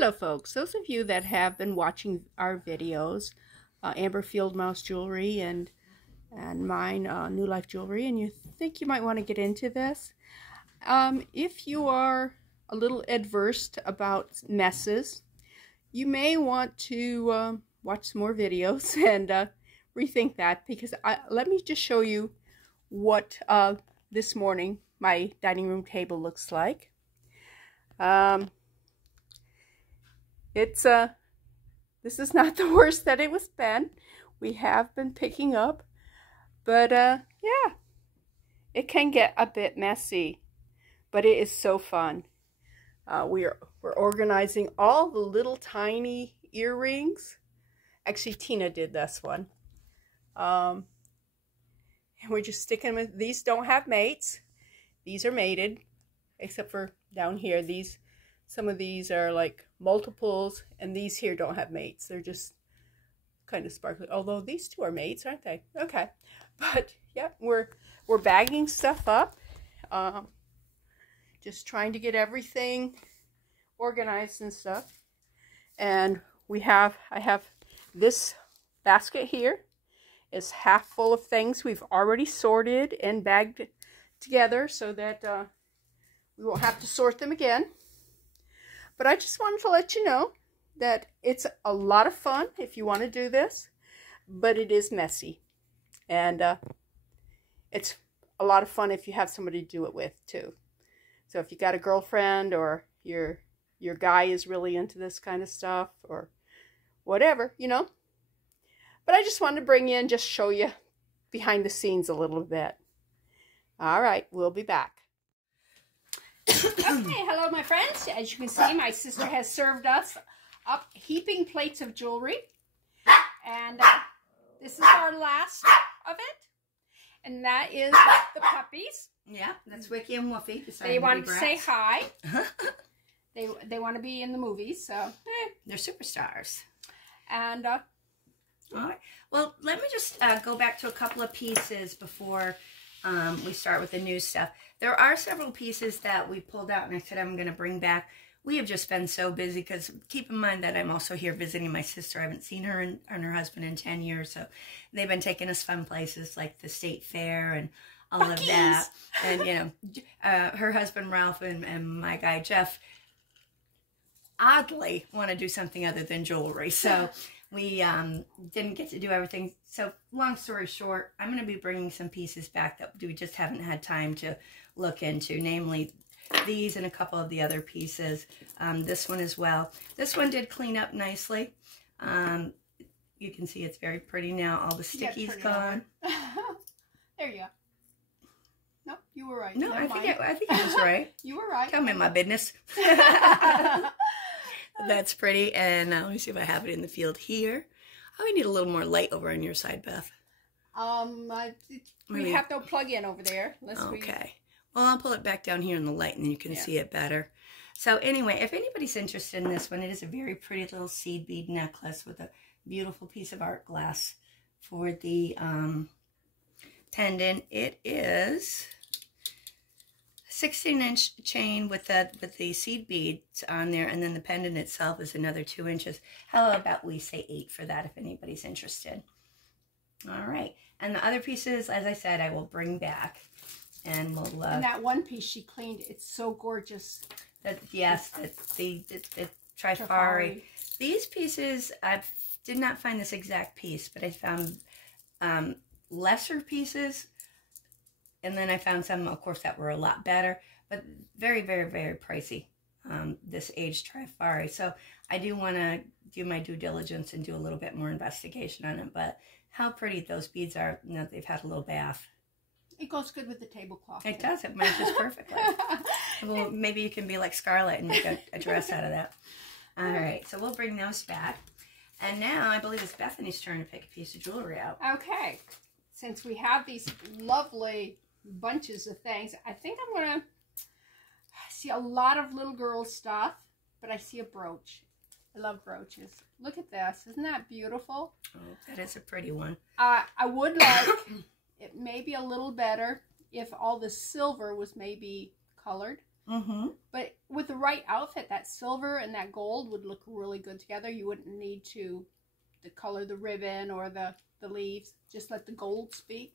Hello folks, those of you that have been watching our videos, Amber Field Mouse Jewelry and mine, New Life Jewelry, and you think you might want to get into this, if you are a little adverse about messes, you may want to watch some more videos and rethink that, because let me just show you what this morning my dining room table looks like. This is not the worst that it was been. We have been picking up, but yeah, it can get a bit messy, but it is so fun. We're organizing all the little tiny earrings. Actually, Tina did this one. And we're just sticking with these. Don't have mates. These are mated, except for down here. Some of these are like multiples, and these here don't have mates. They're just kind of sparkly. Although these two are mates, aren't they? Okay, but yeah, we're bagging stuff up. Just trying to get everything organized and stuff. And I have this basket here is half full of things we've already sorted and bagged together so that we won't have to sort them again. But I just wanted to let you know that it's a lot of fun if you want to do this, but it is messy. And it's a lot of fun if you have somebody to do it with too. So if you got a girlfriend, or your guy is really into this kind of stuff, or whatever, you know. But I just wanted to bring you and just show you behind the scenes a little bit. All right, we'll be back. Okay, hello my friends. As you can see, my sister has served us up heaping plates of jewelry. And this is our last of it. And that is the puppies. Yeah, that's Wiki and Woofy. They wanted to say hi. They want to be in the movies, so. They're superstars. And, all right. Well, let me just go back to a couple of pieces before we start with the new stuff. There are several pieces that we pulled out and I said I'm going to bring back. We have just been so busy, because keep in mind that I'm also here visiting my sister. I haven't seen her and her husband in 10 years, so they've been taking us fun places like the state fair and all of that. And, you know, her husband Ralph and my guy Jeff oddly want to do something other than jewelry. So we didn't get to do everything. So long story short, I'm going to be bringing some pieces back that we just haven't had time to look into, namely these and a couple of the other pieces. This one as well. This one did clean up nicely. You can see it's very pretty now. All the sticky's gone. There you go. No, you were right. No, I think it was right. You were right. Tell me my business. That's pretty. And let me see if I have it in the field here. Oh, we need a little more light over on your side, Beth. We have no plug-in over there. Okay. Well, I'll pull it back down here in the light, and then you can see it better. So anyway, if anybody's interested in this one, it is a very pretty little seed bead necklace with a beautiful piece of art glass for the pendant. It is 16-inch chain with the seed beads on there, and then the pendant itself is another 2 inches. How about we say 8 for that if anybody's interested? All right. And the other pieces, as I said, I will bring back, and we'll. And that one piece she cleaned, it's so gorgeous. Yes, the Trifari. These pieces, I did not find this exact piece, but I found lesser pieces. And then I found some, of course, that were a lot better, but very, very, very pricey, this aged Trifari. So I do want to do my due diligence and do a little bit more investigation on it. But how pretty those beads are. You know, they've had a little bath. It goes good with the tablecloth. It does. It matches perfectly. Well, maybe you can be like Scarlett and make a dress out of that. All right. So we'll bring those back. And now I believe it's Bethany's turn to pick a piece of jewelry out. Okay. Since we have these lovely bunches of things, I think I'm gonna see a lot of little girl stuff, but I see a brooch. I love brooches. Look at this. Isn't that beautiful? Oh, that is a pretty one. I would like it maybe a little better if all the silver was maybe colored. But with the right outfit, that silver and that gold would look really good together. You wouldn't need to color the ribbon or the leaves. Just let the gold speak.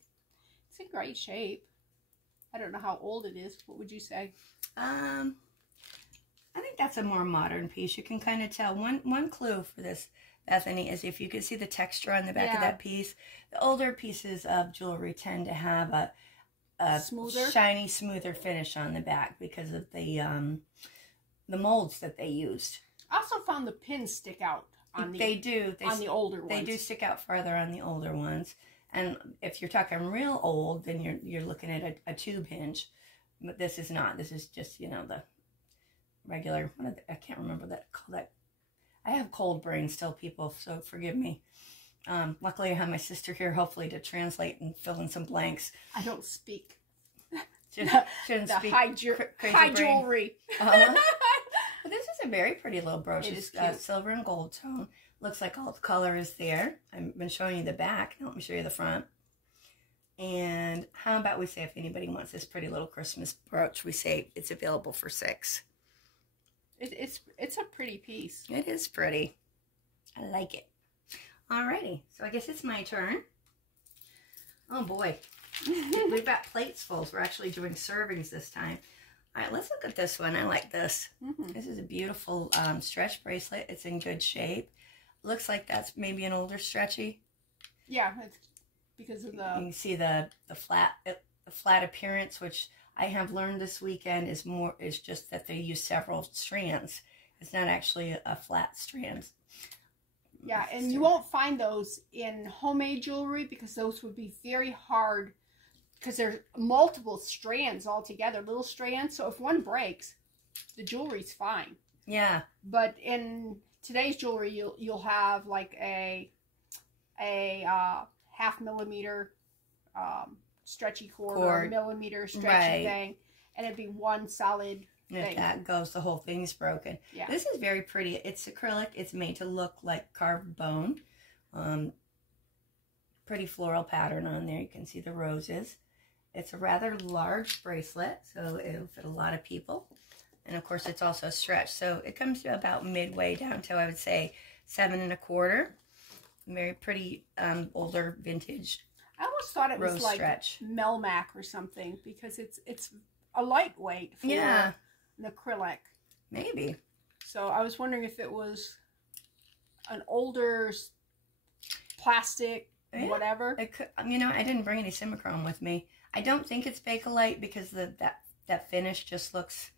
It's in great shape. I don't know how old it is. What would you say? I think that's a more modern piece. You can kind of tell. One clue for this, Bethany, is if you can see the texture on the back of that piece. The older pieces of jewelry tend to have a smoother, shiny, smoother finish on the back because of the molds that they used. I also found the pins stick out on the on the older ones. They do stick out farther on the older ones. And if you're talking real old, then you're looking at a tube hinge. But this is not. This is just, you know, the regular. I can't remember that. I have cold brain still, people, so forgive me. Luckily, I have my sister here, hopefully, to translate and fill in some blanks. I don't speak. Shouldn't speak high jewelry. But this is a very pretty little brooch. It is cute. Silver and gold tone. Looks like all the color is there. I've been showing you the back. Now let me show you the front. And how about we say if anybody wants this pretty little Christmas brooch, we say it's available for $6. It's a pretty piece. It is pretty. I like it. Alrighty, so I guess it's my turn. Oh boy, we've got plates full. So we're actually doing servings this time. All right, let's look at this one. I like this. This is a beautiful stretch bracelet. It's in good shape. Looks like that's maybe an older stretchy. Yeah, it's because of the. You can see the flat appearance, which I have learned this weekend is just that they use several strands. It's not actually a flat strand. Yeah, and you won't find those in homemade jewelry because those would be very hard because there's multiple strands all together, little strands. So if one breaks, the jewelry's fine. Yeah. But in today's jewelry, you'll have like a 0.5 millimeter stretchy cord or a millimeter stretchy thing, and it'd be one solid. If that goes, the whole thing's broken. Yeah. This is very pretty. It's acrylic. It's made to look like carved bone. Pretty floral pattern on there. You can see the roses. It's a rather large bracelet, so it'll fit a lot of people. And of course, it's also stretched. So it comes to about midway down to, I would say, 7 1/4. Very pretty older vintage. I almost thought it was like Melmac or something because it's a lightweight for an acrylic. Maybe. So I was wondering if it was an older plastic, whatever. It could, you know, I didn't bring any Simichrome with me. I don't think it's Bakelite because that finish just looks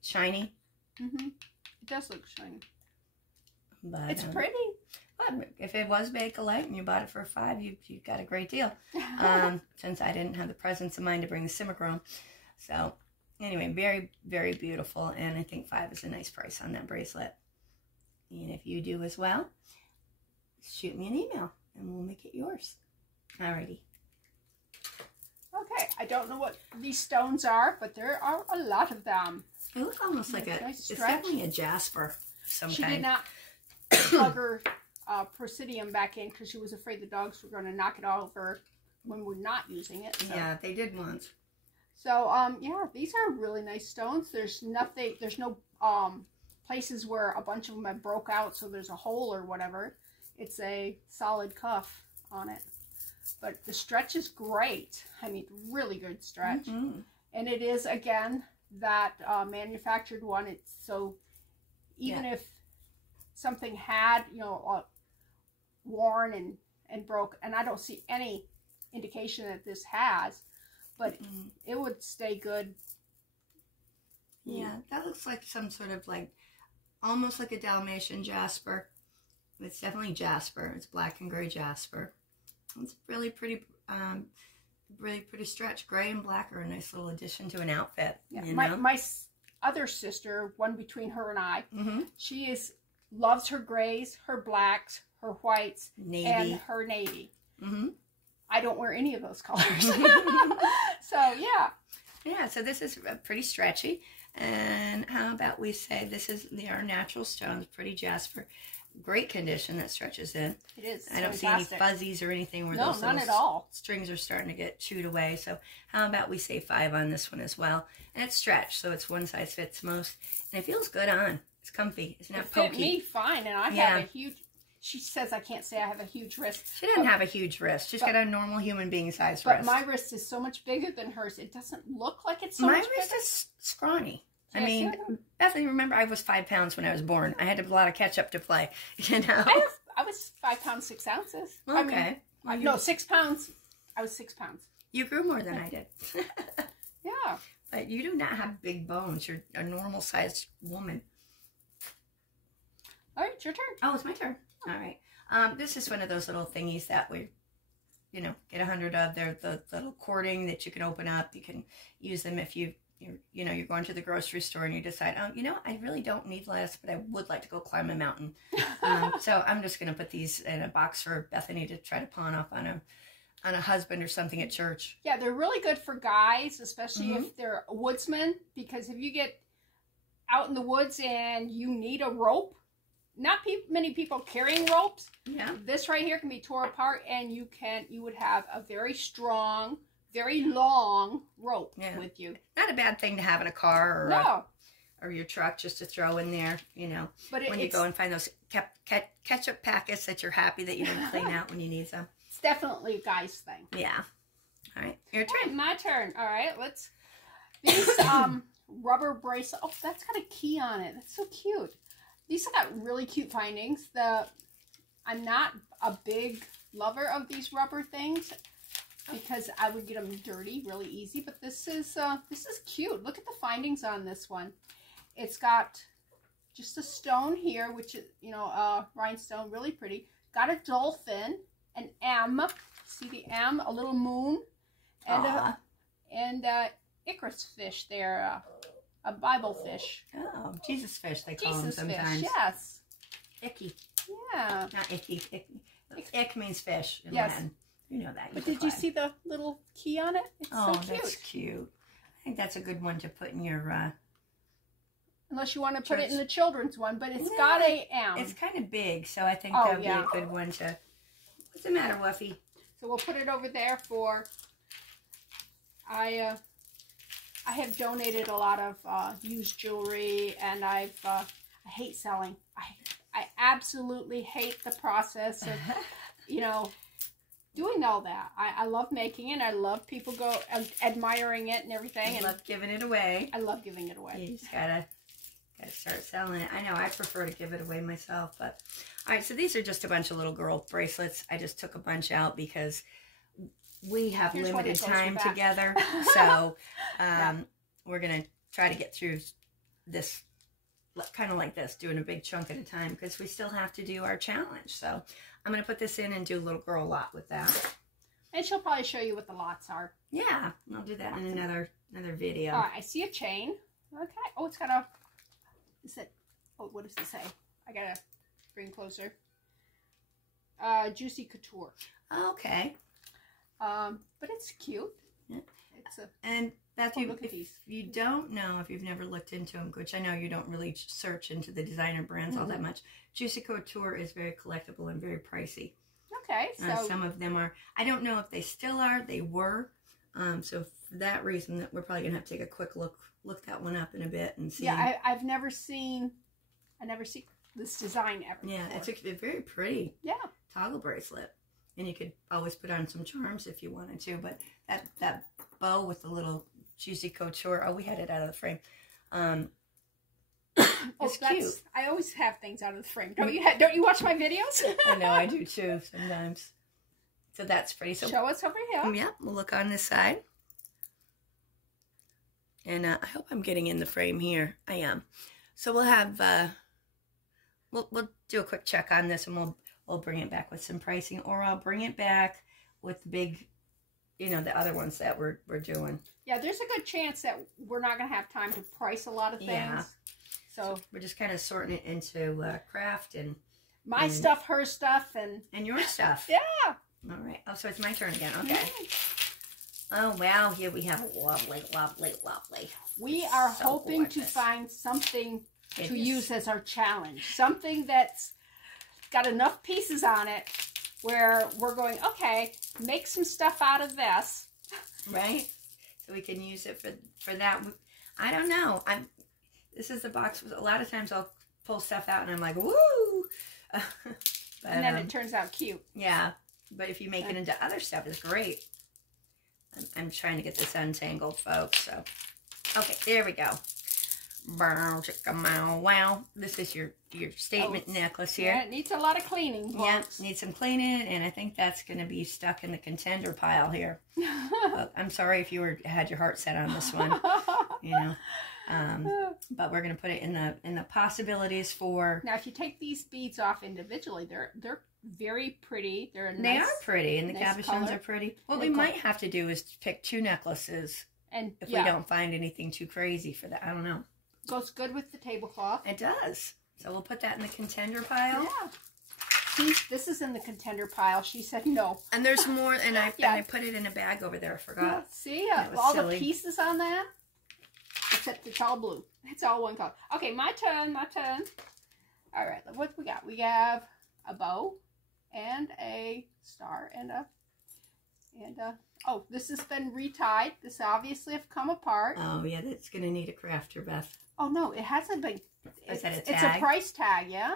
shiny. It does look shiny. But it's pretty. But if it was Bakelite and you bought it for $5, you got a great deal. Since I didn't have the presence of mind to bring the Simichrome. So anyway, very, very beautiful. And I think $5 is a nice price on that bracelet. And if you do as well, shoot me an email and we'll make it yours. Alrighty. Okay, I don't know what these stones are, but there are a lot of them. They look almost like it's definitely a jasper of some kind. She did not plug her Presidium back in because she was afraid the dogs were going to knock it over when we're not using it. So. Yeah, they did once. So, yeah, these are really nice stones. There's no places where a bunch of them have broke out, so there's a hole or whatever. It's a solid cuff on it. But the stretch is great. I mean, really good stretch. And it is, again, that manufactured one. It's so, even if something had, you know, worn and broke, and I don't see any indication that this has, but it would stay good. Yeah, that looks like some sort of like, almost like a Dalmatian jasper. It's definitely jasper. It's black and gray jasper. It's really pretty stretch. Gray and black are a nice little addition to an outfit. Yeah, you know? my other sister, one between her and I, she loves her grays, her blacks, her whites, navy. And her navy. I don't wear any of those colors. So, yeah. Yeah, so this is pretty stretchy. And how about we say this is our natural stones, pretty jasper. great condition that stretches in. It is. I don't see any fuzzies or anything where those none at all. Strings are starting to get chewed away. So how about we say 5 on this one as well? And it's stretched, so it's one size fits most. And it feels good on. It's comfy. It's not pokey. It fit me fine, and I have a huge... She says I can't say I have a huge wrist. She doesn't have a huge wrist. She's got a normal human being size wrist. But my wrist is so much bigger than hers. It doesn't look like it's so much bigger. My wrist is scrawny. I mean, Bethany, remember I was 5 pounds when I was born. I had a lot of catch up to play. You know, I was 5 pounds 6 ounces. Okay, no, 6 pounds. I was 6 pounds. You grew more than I did. Yeah, but you do not have big bones. You're a normal sized woman. All right, it's your turn. Oh, it's my turn. All right. This is one of those little thingies that we, you know, get 100 of. They're the little cording that you can open up. You can use them if you're going to the grocery store and you decide, oh, you know, I really don't need lettuce, but I would like to go climb a mountain. So I'm just going to put these in a box for Bethany to try to pawn off on a husband or something at church. Yeah, they're really good for guys, especially if they're woodsmen, because if you get out in the woods and you need a rope, not many people carrying ropes. Yeah. This right here can be tore apart, and you would have a very strong, very long rope with you. Not a bad thing to have in a car or your truck just to throw in there, you know, but when you go and find those ketchup packets that you're happy that you didn't clean out when you need them. It's definitely a guy's thing. Yeah. All right, your turn. All right, my turn. All right, these rubber bracelet. Oh, that's got a key on it. That's so cute. These have got really cute findings. I'm not a big lover of these rubber things because I would get them dirty really easy. But this is cute. Look at the findings on this one. It's got just a stone here, which is, you know, rhinestone, really pretty. Got a dolphin, an M. See the M, a little moon, and Icarus fish there. A Bible fish. Oh, Jesus fish, they call them sometimes. Fish, yes. Icky. Yeah. Not icky. Ick means fish in yes. Latin. You know that. But did you see the little key on it? It's so cute. That's cute. I think that's a good one to put in your... Unless you want to put it in the children's one, but it's got a M. It's kind of big, so I think that would be a good one to... What's the matter, Wuffy? So we'll put it over there for... I have donated a lot of used jewelry, and I hate selling. I absolutely hate the process of, you know, doing all that. I love making it. I love people admiring it and everything. I love giving it away. I love giving it away. You just gotta start selling it. I know I prefer to give it away myself, but all right. So these are just a bunch of little girl bracelets. I just took a bunch out because we have limited time together, so we're gonna try to get through this kind of like this, doing a big chunk at a time, because we still have to do our challenge. So I'm gonna put this in and do a little girl lot with that, and she'll probably show you what the lots are. Yeah, I'll do that in another video. All right, I see a chain. Okay. Oh, it's got a. Is it? Oh, what does it say? I gotta bring closer. Juicy Couture. Okay. But it's cute. Yeah. It's a. And Beth, look at these. If you don't know, if you've never looked into them, which I know you don't really search into the designer brands all that much, Juicy Couture is very collectible and very pricey. Okay, so some of them are. I don't know if they still are. They were. So for that reason, that we're probably gonna have to take a quick look that one up in a bit and see. Yeah, I've never seen this design ever. Yeah, before. it's a very pretty. Yeah. Toggle bracelet, and you could always put on some charms if you wanted to. But that bow with the little Juicy Couture. Oh, we had it out of the frame. It's cute. I always have things out of the frame. Don't you watch my videos? I know, I do too sometimes. So that's pretty. So show us over here. Yeah, we'll look on this side. And I hope I'm getting in the frame here. I am. So we'll have we'll do a quick check on this, and we'll bring it back with some pricing, or I'll bring it back with the big, you know, the other ones that we're doing. Yeah, there's a good chance that we're not going to have time to price a lot of things. Yeah. So we're just kind of sorting it into craft and my stuff, her stuff, and your stuff. Yeah. All right. Oh, so it's my turn again. Okay. Oh, wow. Here we have lovely. We are hoping to find something to use as our challenge. Something that's got enough pieces on it where we're going, okay, make some stuff out of this. Right? So we can use it for that. I don't know. This is the box. A lot of times I'll pull stuff out and I'm like, woo! But, and then it turns out cute. Yeah. But if you make it into other stuff, it's great. I'm trying to get this untangled, folks. So, okay, there we go. Wow. This is your statement necklace here. Yeah, it needs a lot of cleaning. Yeah, needs some cleaning, and I think that's going to be stuck in the contender pile here. I'm sorry if you had your heart set on this one, you know. But we're going to put it in the possibilities for. Now, if you take these beads off individually, they're very pretty. They are pretty, and the cabochons are pretty. What we might have to do is pick 2 necklaces, and if we don't find anything too crazy for that, I don't know. Goes good with the tablecloth. It does. So we'll put that in the contender pile. Yeah. See, this is in the contender pile. She said no. And there's more, and I put it in a bag over there. I forgot. Yeah, see, all silly. The pieces on that. Except it's all blue. It's all one color. Okay, my turn. All right, what we got? We have a bow and a star and a. Oh, this has been retied. This obviously have come apart. Oh yeah, that's gonna need a crafter, Beth. Oh no, it hasn't been. Is that a tag? It's a price tag, yeah.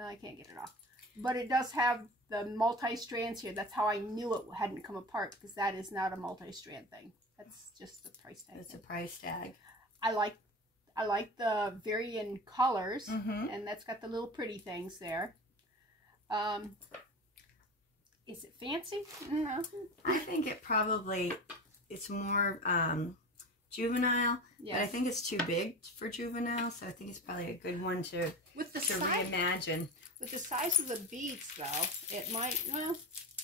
I can't get it off, but it does have the multi-strands here. That's how I knew it hadn't come apart, because that is not a multi-strand thing. That's just the price tag. It's a price tag. I like the varying colors, and that's got the little pretty things there. Is it fancy? No. I think it's more juvenile, but I think it's too big for juvenile, so I think it's probably a good one to reimagine. With the size of the beads, though, it might, well,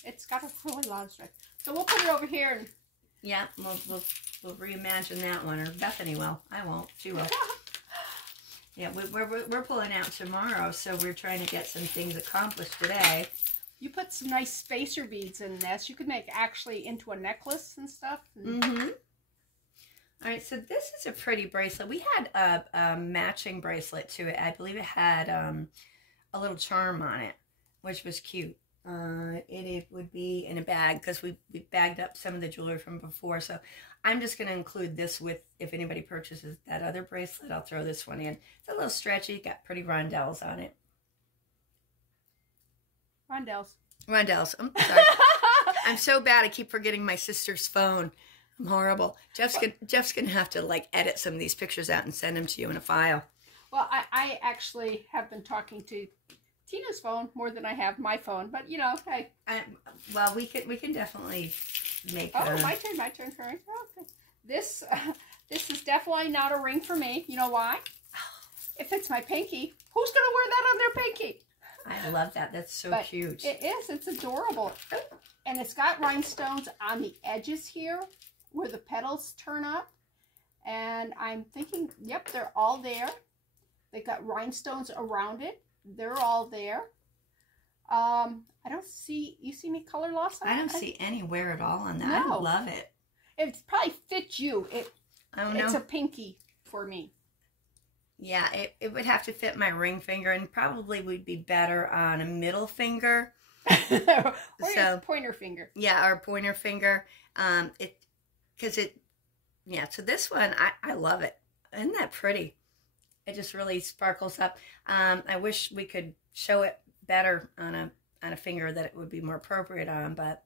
it's got a really lot of strength. So we'll put it over here. And yeah, we'll reimagine that one, or Bethany will. I won't. She will. Yeah, we're pulling out tomorrow, so we're trying to get some things accomplished today. You put some nice spacer beads in this. You could make actually into a necklace and stuff. All right, so this is a pretty bracelet. We had a matching bracelet to it. I believe it had a little charm on it, which was cute. It would be in a bag, because we bagged up some of the jewelry from before. So I'm just going to include this with, if anybody purchases that other bracelet, I'll throw this one in. It's a little stretchy, got pretty rondelles on it. Rondelles. I'm sorry. I'm so bad. I keep forgetting my sister's phone. I'm horrible. Jeff's gonna have to like edit some of these pictures out and send them to you in a file. Well, I actually have been talking to Tina's phone more than I have my phone, but you know, hey. Well, we can definitely make. Oh, my turn. Sorry. Oh, okay. This is definitely not a ring for me. You know why? It fits my pinky. Who's gonna wear that on their pinky? I love that. That's so cute. It is. It's adorable. And it's got rhinestones on the edges here where the petals turn up. And I'm thinking, yep, they're all there. They got rhinestones around it. They're all there. I don't see, you see any color loss on it? I don't see any wear at all on that. No. I love it. It probably fits you. I don't know. It's a pinky for me. Yeah, it would have to fit my ring finger, and probably would be better on a middle finger. Or your pointer finger. Yeah, our pointer finger. So this one, I love it. Isn't that pretty? It just really sparkles up. I wish we could show it better on a finger that it would be more appropriate on. But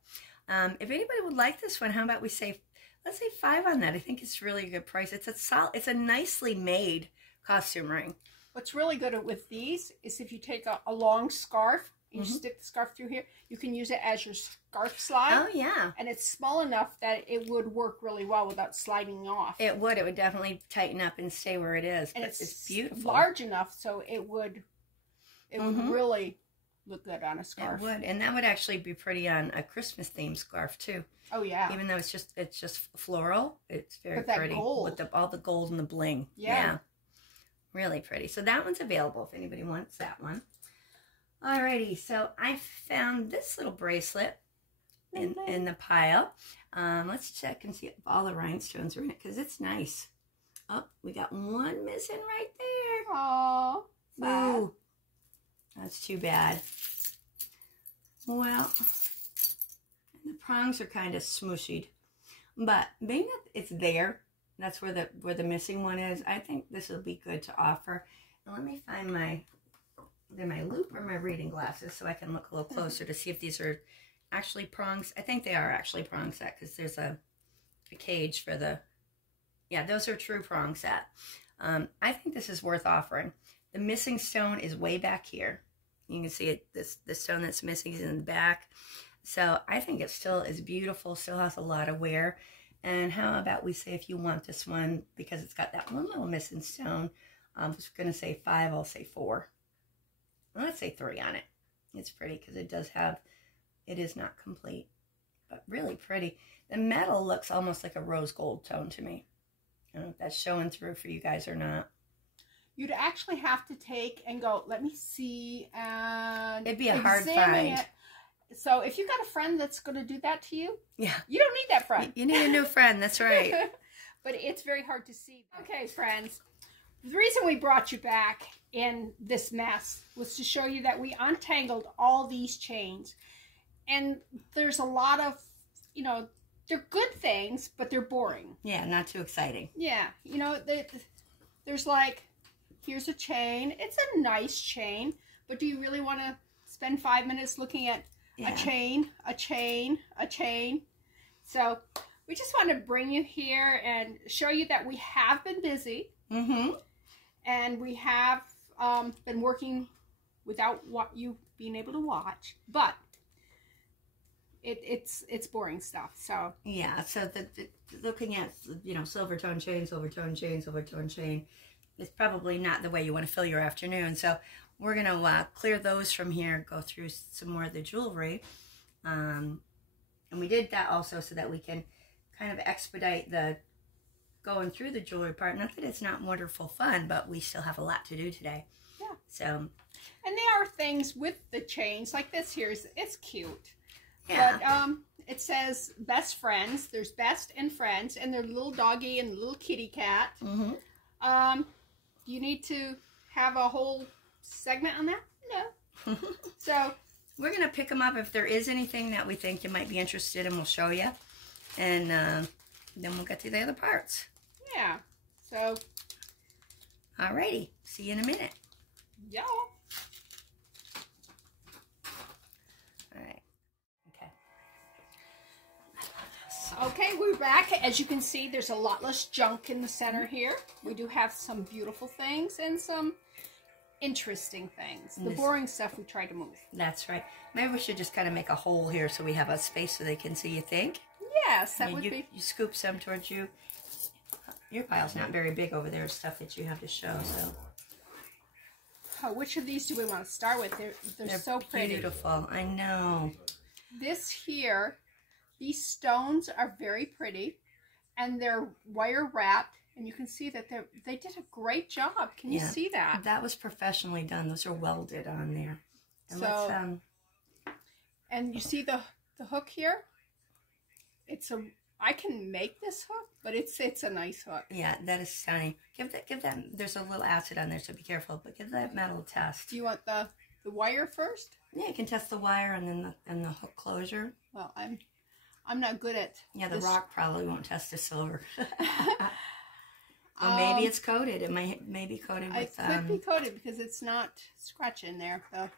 if anybody would like this one, how about we say, let's say 5 on that. I think it's really a good price. It's a nicely made costume ring. What's really good with these is if you take a long scarf, you stick the scarf through here, you can use it as your scarf slide. Oh, yeah. And it's small enough that it would work really well without sliding off. It would definitely tighten up and stay where it is. And it's beautiful. Large enough so it would really look good on a scarf. It would. And that would actually be pretty on a Christmas themed scarf too. Oh, yeah. Even though it's just floral, it's very pretty. Gold. With all the gold and the bling. Yeah. Really pretty. So that one's available if anybody wants that one. Alrighty, so I found this little bracelet in the pile. Let's check and see if all the rhinestones are in it, because it's nice. Oh, we got one missing right there. Aww. Boo. That's too bad. Well, the prongs are kind of smooshed, but being that it's there, that's where the missing one is. I think this will be good to offer. And let me find my loop or my reading glasses so I can look a little closer to see if these are actually prongs. I think they are actually prong set because there's a cage for the, yeah, those are true prong set. I think this is worth offering. The missing stone is way back here. You can see it, the stone that's missing is in the back. So I think it still is beautiful, still has a lot of wear. And how about we say if you want this one, because it's got that one little missing stone, I'm just going to say 5, I'll say 4. Well, let's say 3 on it. It's pretty because it does have, it is not complete, but really pretty. The metal looks almost like a rose gold tone to me. I don't know if that's showing through for you guys or not. You'd actually have to take and go, let me see, and it'd be a hard find. It. So if you've got a friend that's going to do that to you, yeah, you don't need that friend. You need a new friend, that's right. But it's very hard to see. Okay, friends, the reason we brought you back in this mess was to show you that we untangled all these chains. And there's a lot of, you know, they're good things, but they're boring. Yeah, not too exciting. Yeah, you know, there's like, here's a chain. It's a nice chain, but do you really want to spend 5 minutes looking at a chain, a chain, a chain? So we just want to bring you here and show you that we have been busy. Mm-hmm. And we have been working without you being able to watch, but it's boring stuff. So yeah, so looking at, you know, silver tone chain, silver tone chain, silver tone chain, it's probably not the way you want to fill your afternoon. So we're going to clear those from here, go through some more of the jewelry. And we did that also so that we can kind of expedite the going through the jewelry part. Not that it's not wonderful fun, but we still have a lot to do today. Yeah. So. And there are things with the chains, like this here, it's cute. Yeah. But it says best friends. There's best and friends, and there's little doggy and little kitty cat. Mm-hmm. You need to have a whole segment on that? No. So we're going to pick them up if there is anything that we think you might be interested in, we'll show you. And then we'll get to the other parts. Yeah. So. Alrighty. See you in a minute. Yeah. Alright. Okay. Okay, we're back. As you can see, there's a lot less junk in the center here. We do have some beautiful things and some interesting things. The boring stuff we try to move. That's right. Maybe we should just kind of make a hole here so we have a space so they can see, you think? Yes, that would be. You scoop some towards you. Your pile's not very big over there, stuff that you have to show, so. Oh, which of these do we want to start with? They're so pretty. Beautiful, I know. This here, these stones are very pretty, and they're wire wrapped, and you can see that they did a great job. Can you see that? That was professionally done. Those are welded on there. And so, and you see the hook here? I can make this hook, but it's a nice hook. Yeah, that is stunning. Give that. There's a little acid on there, so be careful. But give that metal a test. Do you want the wire first? Yeah, you can test the wire and then the hook closure. Well, I'm not good at. Yeah, the rock probably won't test the silver. Or maybe it's coated. It may be coated with. It could be coated because it's not scratching there. So,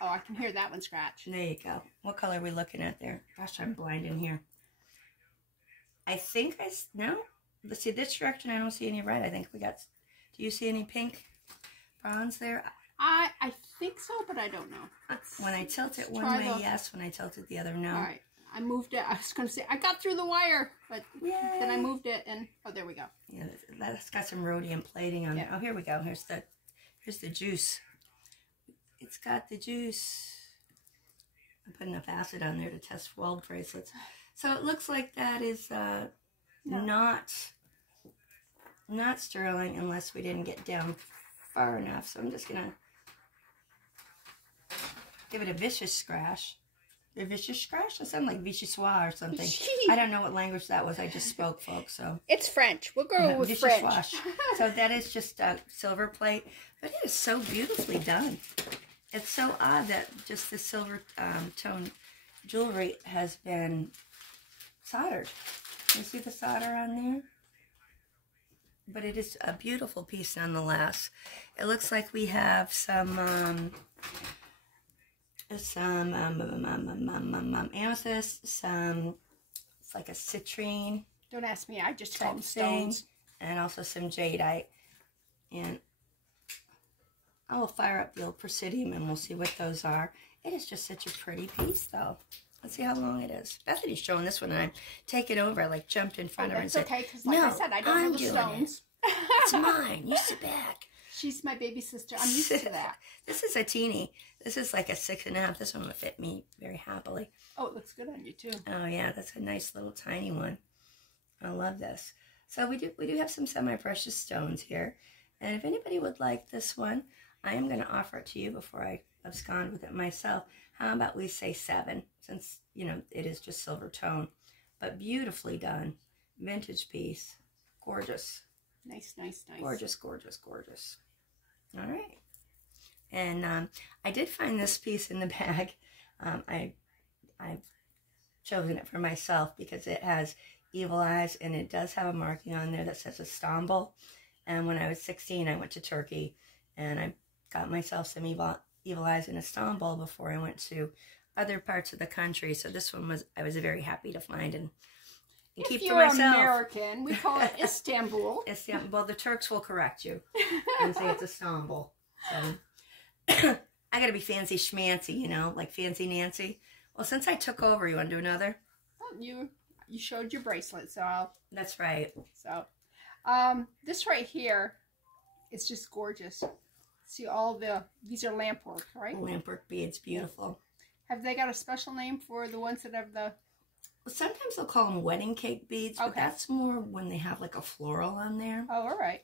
oh, I can hear that one scratch. There you go. What color are we looking at there? Gosh, I'm blind in here. I think no. Let's see this direction. I don't see any red. I think we got. Do you see any pink bronze there? I think so, but I don't know. When I tilt it one way, yes. When I tilt it the other, no. All right. I moved it. I was going to say I got through the wire, but then I moved it, and oh, there we go. Yeah, that's got some rhodium plating on there. Oh, here we go. Here's the juice. It's got the juice. I put enough acid on there to test weld bracelets. So it looks like that is not sterling unless we didn't get down far enough. So I'm just gonna give it a vicious scratch. A vicious scratch? That sounds like vichyssoise or something. I don't know what language that was. I just spoke, folks. So it's French. We'll go with French. So that is just a silver plate, but it is so beautifully done. It's so odd that just the silver tone jewelry has been soldered. You see the solder on there? But it is a beautiful piece nonetheless. It looks like we have some amethyst, some, it's like a citrine. Don't ask me, I just call them stones. And also some jadeite. And I will fire up the old Presidium and we'll see what those are. It is just such a pretty piece though. Let's see how long it is. Bethany's showing this one and I take it over. I like jumped in front of her and said, okay, because like I said, I don't know the stones. It's mine. You sit back. She's my baby sister. I'm used to that. This is a teeny. This is like a 6.5. This one would fit me very happily. Oh, it looks good on you too. Oh yeah, that's a nice little tiny one. I love this. So we do have some semi-precious stones here. And if anybody would like this one, I am going to offer it to you before I abscond with it myself. How about we say 7, since, you know, it is just silver tone. But beautifully done. Vintage piece. Gorgeous. Nice, nice, nice. Gorgeous, gorgeous, gorgeous. All right. And I did find this piece in the bag. I've chosen it for myself because it has evil eyes, and it does have a marking on there that says Istanbul. And when I was 16, I went to Turkey, and I got myself some evil eyes in Istanbul before I went to other parts of the country. So this one I was very happy to find and keep for myself. If you're American, we call it Istanbul. Istanbul. Well, the Turks will correct you and say it's Istanbul. So I got to be fancy schmancy, you know, like Fancy Nancy. Well, since I took over, you want to do another? Well, you showed your bracelet, so I'll... That's right. So, this right here is just gorgeous. See all these are lamp work, right? Lamp-work beads, beautiful. Have they got a special name for the ones that have the... Well, sometimes they'll call them wedding cake beads, but that's more when they have like a floral on there. Oh, all right.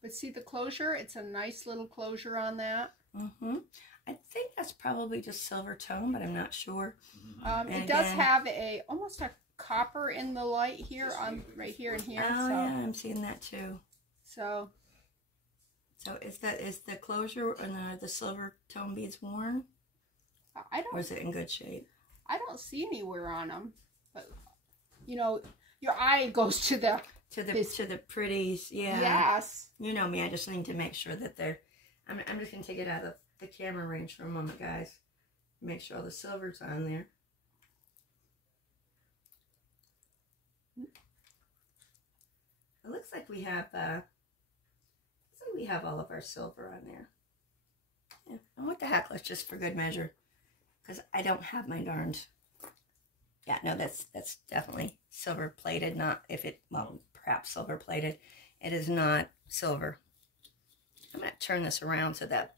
But see the closure? It's a nice little closure on that. Mm-hmm. I think that's probably just silver tone, but I'm not sure. It does have almost a copper in the light here, right here and here. Oh, yeah, I'm seeing that too. So is the closure and the silver tone beads worn? I don't. Or is it in good shape? I don't see anywhere on them, but you know, your eye goes to the pretties. Yeah. Yes. You know me. I just need to make sure that they're. I'm just gonna take it out of the camera range for a moment, guys. Make sure all the silver's on there. It looks like we have. We have all of our silver on there. Yeah. And what the heck? Let's just for good measure. Because I don't have my darned... Yeah, no, that's definitely silver plated, not if it, well, perhaps silver plated. It is not silver. I'm going to turn this around so that,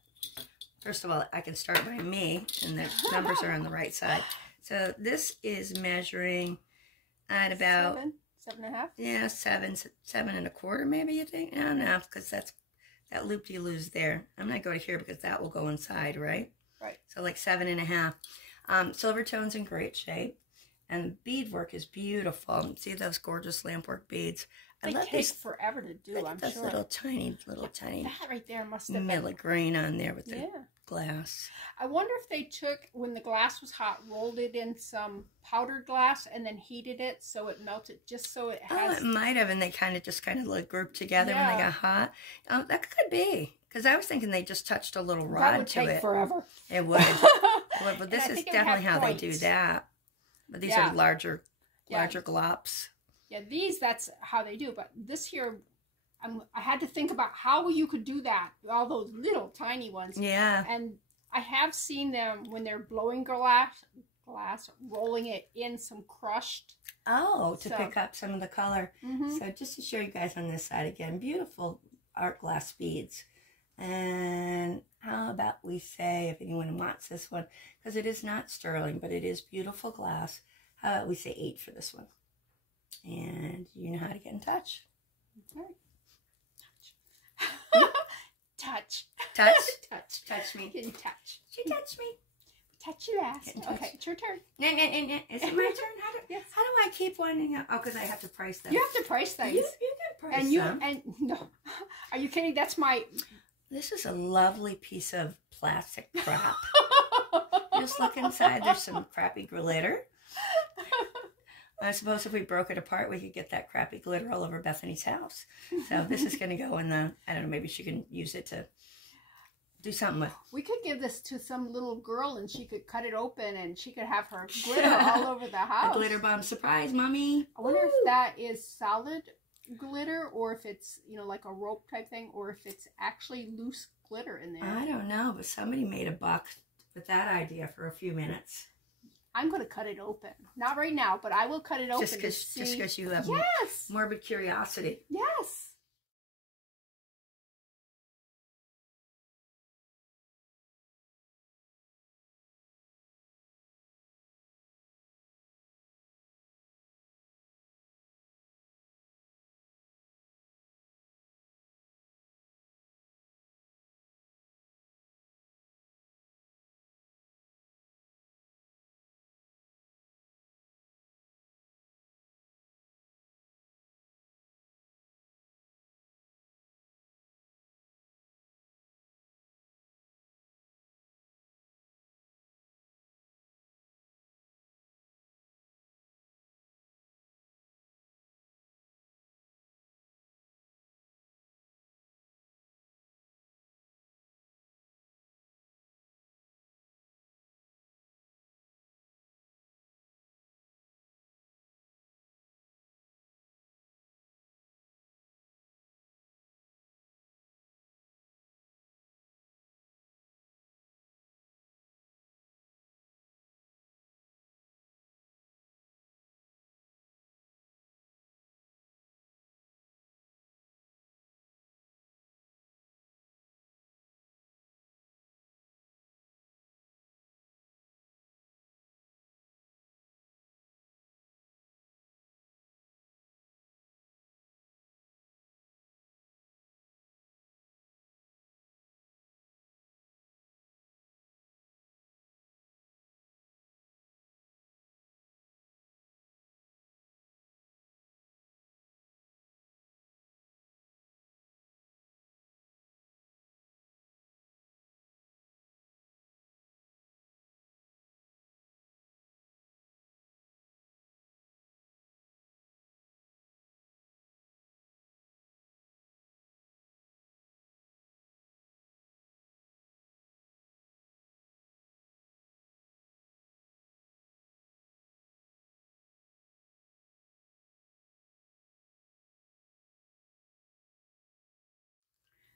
first of all, I can start by me, and the numbers are on the right side. So this is measuring at about... 7.5? Yeah, 7.25 maybe, you think? No, because that's that loop-de-loos there. I'm going to go to here because that will go inside, right? Right. So like 7.5. Silver tone's in great shape. And beadwork is beautiful. See those gorgeous lampwork beads? They take forever to do, I'm those sure. Little tiny. That right there must have been milligrain on there with the glass. I wonder if they took, when the glass was hot, rolled it in some powdered glass and then heated it so it melted, just so it has... Oh, it might have, and they kind of like grouped together when they got hot. Oh, that could be. Because I was thinking they just touched a little rod to it. That would take forever. It would. But this is definitely how they do that. But these are larger glops. Yeah, that's how they do. But this here, I had to think about how you could do that. All those little tiny ones. Yeah. And I have seen them when they're blowing glass, rolling it in some crushed. Oh, to pick up some of the color. Mm-hmm. So just to show you guys on this side again, beautiful art glass beads. And how about we say, if anyone wants this one, because it is not sterling, but it is beautiful glass, how about we say 8 for this one? And you know how to get in touch. Okay. Touch. Touch? Touch. Touch me. Can you touch? She touched me. Touch you last. Okay, it's your turn. Is it my turn? How do I keep winding up? Oh, because I have to price them. You have to price things. You can price them. And no. Are you kidding? That's my... This is a lovely piece of plastic crap. Just look inside. There's some crappy glitter. I suppose if we broke it apart, we could get that crappy glitter all over Bethany's house. So this is going to go in the, I don't know, maybe she can use it to do something with. We could give this to some little girl and she could cut it open and she could have her glitter all over the house. A glitter bomb surprise, Mommy. I wonder if that is solid glitter or if it's, you know, like a rope type thing, or if it's actually loose glitter in there. I don't know, but somebody made a buck with that idea for a few minutes. I'm going to cut it open. Not right now, but I will cut it open Just because you have yes, morbid curiosity. yes.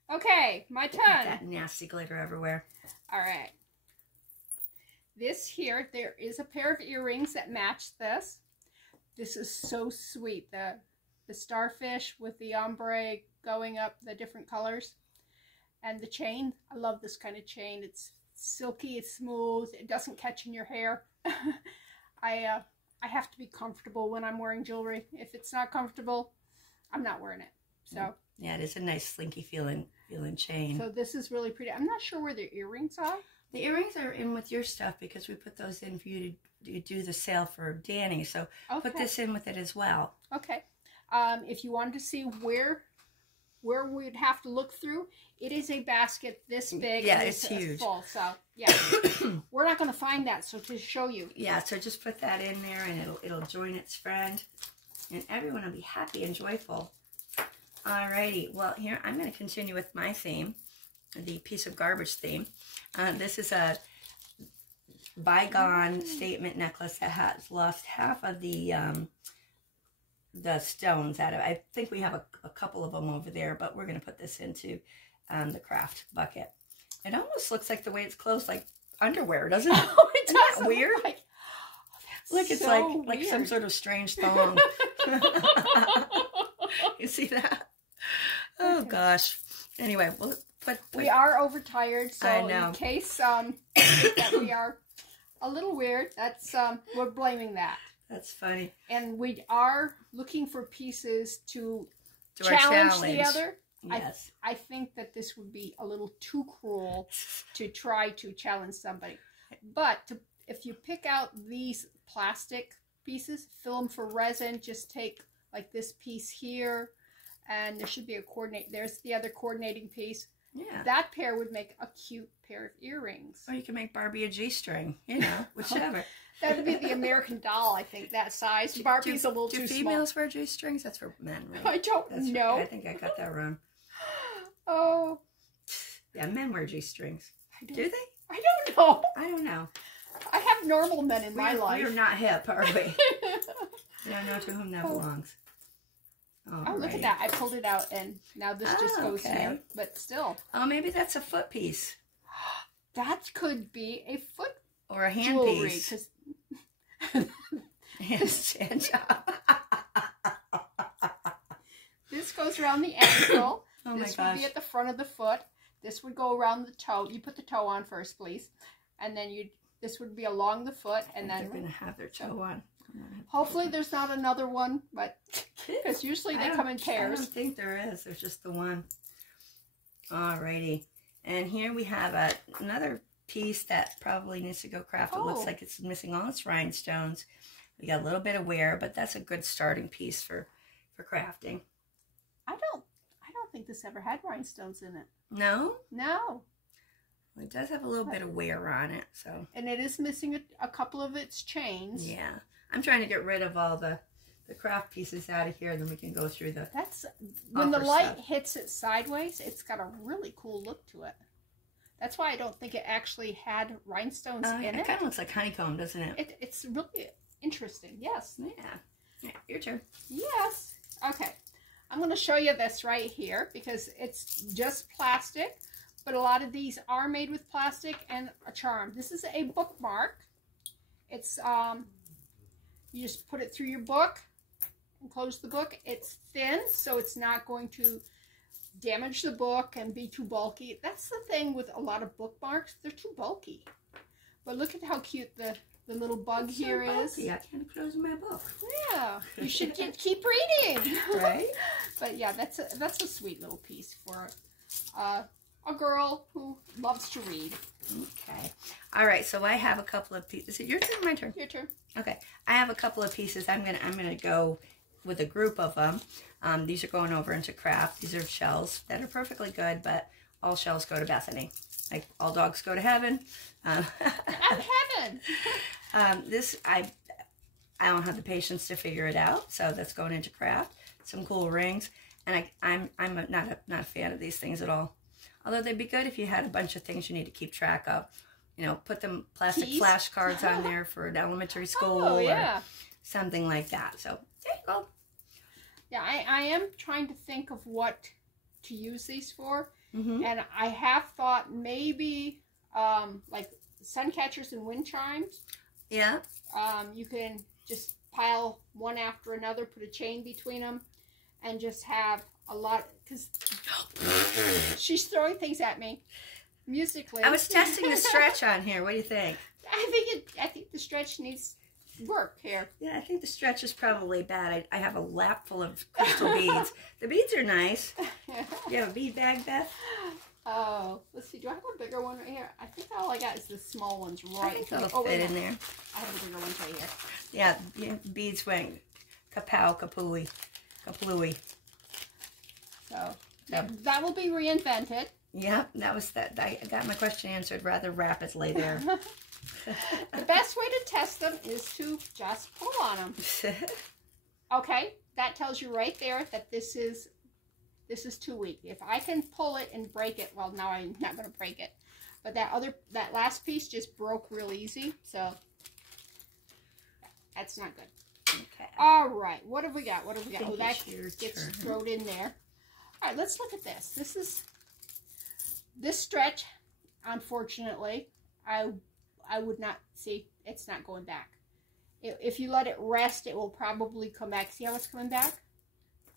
Okay, my turn. That nasty glitter everywhere. All right. This here, there is a pair of earrings that match this. This is so sweet. The starfish with the ombre going up, the different colors. And the chain, I love this kind of chain. It's silky, it's smooth, it doesn't catch in your hair. I have to be comfortable when I'm wearing jewelry. If it's not comfortable, I'm not wearing it. So yeah, it is a nice slinky feeling chain. So this is really pretty. I'm not sure where the earrings are. The earrings are in with your stuff because we put those in for you to do the sale for Danny. So okay. Put this in with it as well. Okay. If you wanted to see where we'd have to look through, it is a basket this big. Yeah, it's huge. Full, so yeah, we're not going to find that. So to show you. Yeah, so just put that in there, and it'll join its friend, and everyone will be happy and joyful. Alrighty, well here I'm going to continue with my theme, the piece of garbage theme. This is a bygone statement necklace that has lost half of the stones out of it. I think we have a couple of them over there, but we're going to put this into the craft bucket. It almost looks like the way it's closed, like underwear, doesn't it? Oh, it does. Isn't that weird? Like, look, it's so like some sort of strange thong. You see that? Oh gosh. Anyway, we'll put we are overtired, so I know. in case that we are a little weird, that's we're blaming that. That's funny. And we are looking for pieces to our challenge the other. Yes. I think that this would be a little too cruel to try to challenge somebody. But if you pick out these plastic pieces, fill them for resin, just take like this piece here, and there should be a coordinate. There's the other coordinating piece. Yeah. That pair would make a cute pair of earrings. Or you can make Barbie a G-string, you know, whichever. That would be the American Doll, I think, that size. Barbie's a little too small. Do females wear G-strings? That's for men, right? I don't know. Right. I think I got that wrong. Oh. Yeah, men wear G-strings. Do they? I don't know. I don't know. I have normal men in my life. We're not hip, are we? We don't know to whom that belongs. Oh, look at that. I pulled it out, and now this just goes here. But still. Oh, maybe that's a foot piece. That could be a foot or a hand jewelry, piece. Hand job. This goes around the ankle. Oh my gosh. This would be at the front of the foot. This would go around the toe. You put the toe on first, please. And then this would be along the foot, and then they're gonna have their toe on. Hopefully there's not another one, but because usually they come in pairs. I don't think there is. There's just the one. Alrighty. And here we have another piece that probably needs to go craft. It looks like it's missing all its rhinestones. We got a little bit of wear, but that's a good starting piece for crafting. I don't think this ever had rhinestones in it. No? No. It does have a little bit of wear on it, so. And it is missing a couple of its chains. Yeah. I'm trying to get rid of all the craft pieces out of here, and then we can go through the when the light hits it sideways, it's got a really cool look to it. That's why I don't think it actually had rhinestones in it. It kind of looks like honeycomb, doesn't it? It's really interesting, yes. Yeah, your turn. Yes. Okay. I'm going to show you this right here because it's just plastic, but a lot of these are made with plastic and a charm. This is a bookmark. It's, you just put it through your book and close the book. It's thin, so it's not going to damage the book and be too bulky. That's the thing with a lot of bookmarks. They're too bulky. But look at how cute the little bug here is. I can't close my book. Yeah, you should keep reading. Right? But yeah, that's a sweet little piece for a girl who loves to read. Okay. All right. So I have a couple of pieces. Is it your turn or my turn? Your turn. Okay. I have a couple of pieces. I'm gonna go with a group of them. These are going over into craft. These are shells that are perfectly good, but all shells go to Bethany. Like all dogs go to heaven. Heaven. This I don't have the patience to figure it out, so that's going into craft. Some cool rings, and I'm not a fan of these things at all. Although they'd be good if you had a bunch of things you need to keep track of. You know, put them plastic flashcards on there for an elementary school or something like that. So there you go. Yeah, I am trying to think of what to use these for, and I have thought maybe like sun catchers and wind chimes. Yeah. You can just pile one after another, put a chain between them, and just have a lot, because she's throwing things at me musically. I was testing the stretch on here. What do you think? I think the stretch needs work here. Yeah, I think the stretch is probably bad. I have a lap full of crystal beads. The beads are nice. You have a bead bag, Beth? Oh, let's see. Do I have a bigger one right here? I think all I got is the small ones right here. That'll fit in there. I have a bigger one right here. Yeah, beads wing. Kapow, kapooey, kaplooey. So that will be reinvented. Yeah, that was that. I got my question answered rather rapidly there. The best way to test them is to just pull on them. Okay, that tells you right there that this is too weak. If I can pull it and break it, well, now I'm not going to break it. But that last piece just broke real easy, so that's not good. Okay. All right, what have we got? What have we got? Oh, that gets turn. thrown in there. All right, let's look at this. This stretch, unfortunately, I would not see. It's not going back. If you let it rest, it will probably come back. See how it's coming back?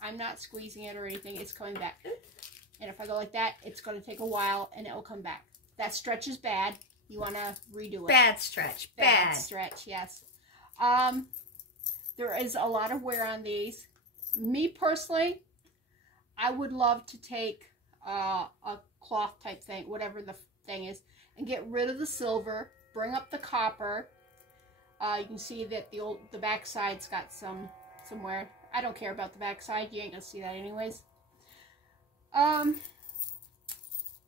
I'm not squeezing it or anything. It's coming back. And if I go like that, it's going to take a while, and it will come back. That stretch is bad. You want to redo it. Bad stretch. Bad stretch, yes. There is a lot of wear on these. Me, personally, I would love to take a cloth type thing, whatever the thing is, and get rid of the silver, bring up the copper. You can see that the back side's got some wear. I don't care about the back side. You ain't gonna see that anyways.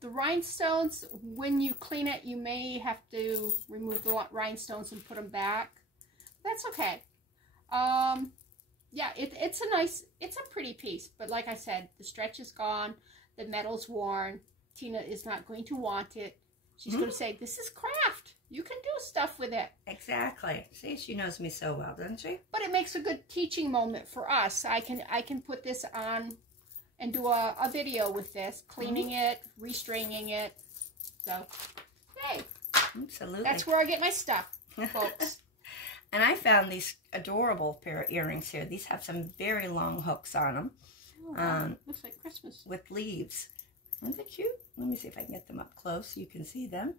The rhinestones, when you clean it, you may have to remove the rhinestones and put them back. That's okay. Yeah, it's a pretty piece. But like I said, the stretch is gone. The metal's worn. Tina is not going to want it. She's going to say, this is craft. You can do stuff with it. Exactly. See, she knows me so well, doesn't she? But it makes a good teaching moment for us. I can put this on and do a video with this, cleaning it, restraining it. So, hey. Absolutely. That's where I get my stuff, folks. And I found these adorable pair of earrings here. These have some very long hooks on them. Oh, wow. Looks like Christmas. With leaves. Aren't they cute? Let me see if I can get them up close so you can see them.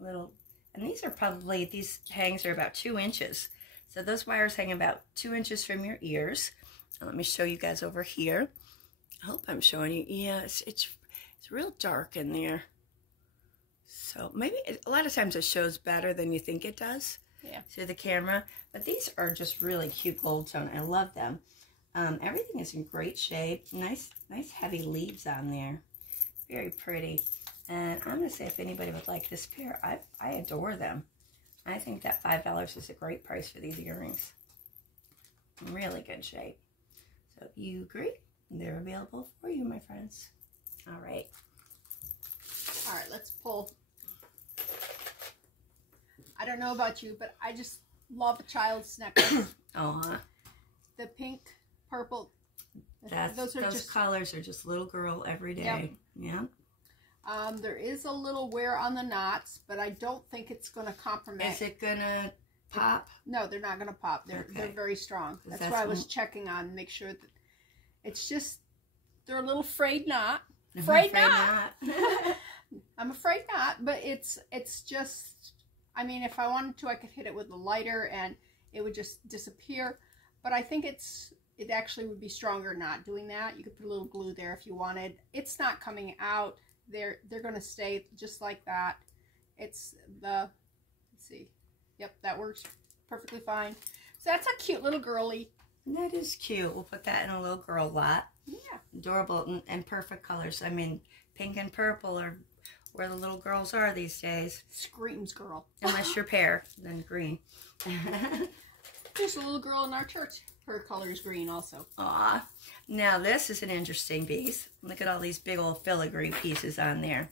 Little, and these are probably, these hangs are about 2 inches. So those wires hang about 2 inches from your ears. Let me show you guys over here. I hope I'm showing you. Yeah, it's real dark in there. So maybe a lot of times it shows better than you think it does. Yeah. Through the camera. But these are just really cute gold tone. I love them. Everything is in great shape. Nice heavy leaves on there. Very pretty. And I'm going to say if anybody would like this pair, I adore them. I think that $5 is a great price for these earrings. Really good shape. So if you agree, they're available for you, my friends. All right. All right, let's pull. I don't know about you, but I just love a child's necklace. The pink, purple. Those just colors are just little girl every day. Yep. Yeah. There is a little wear on the knots, but I don't think it's going to compromise. Is it going to pop? No, they're not going to pop. They're very strong. That's why I was checking on, make sure that it's just, they're a little frayed knot. Frayed knot. I'm afraid not, but it's just, I mean, if I wanted to, I could hit it with a lighter and it would just disappear. But I think it actually would be stronger not doing that. You could put a little glue there if you wanted. It's not coming out. They're going to stay just like that. It's let's see. Yep, that works perfectly fine. So that's a cute little girly. That is cute. We'll put that in a little girl lot. Yeah. Adorable and perfect colors. I mean, pink and purple are where the little girls are these days. Screams girl. Unless you're pear, then green. There's a little girl in our church. Her color is green also. Aw. Now this is an interesting piece. Look at all these big old filigree pieces on there.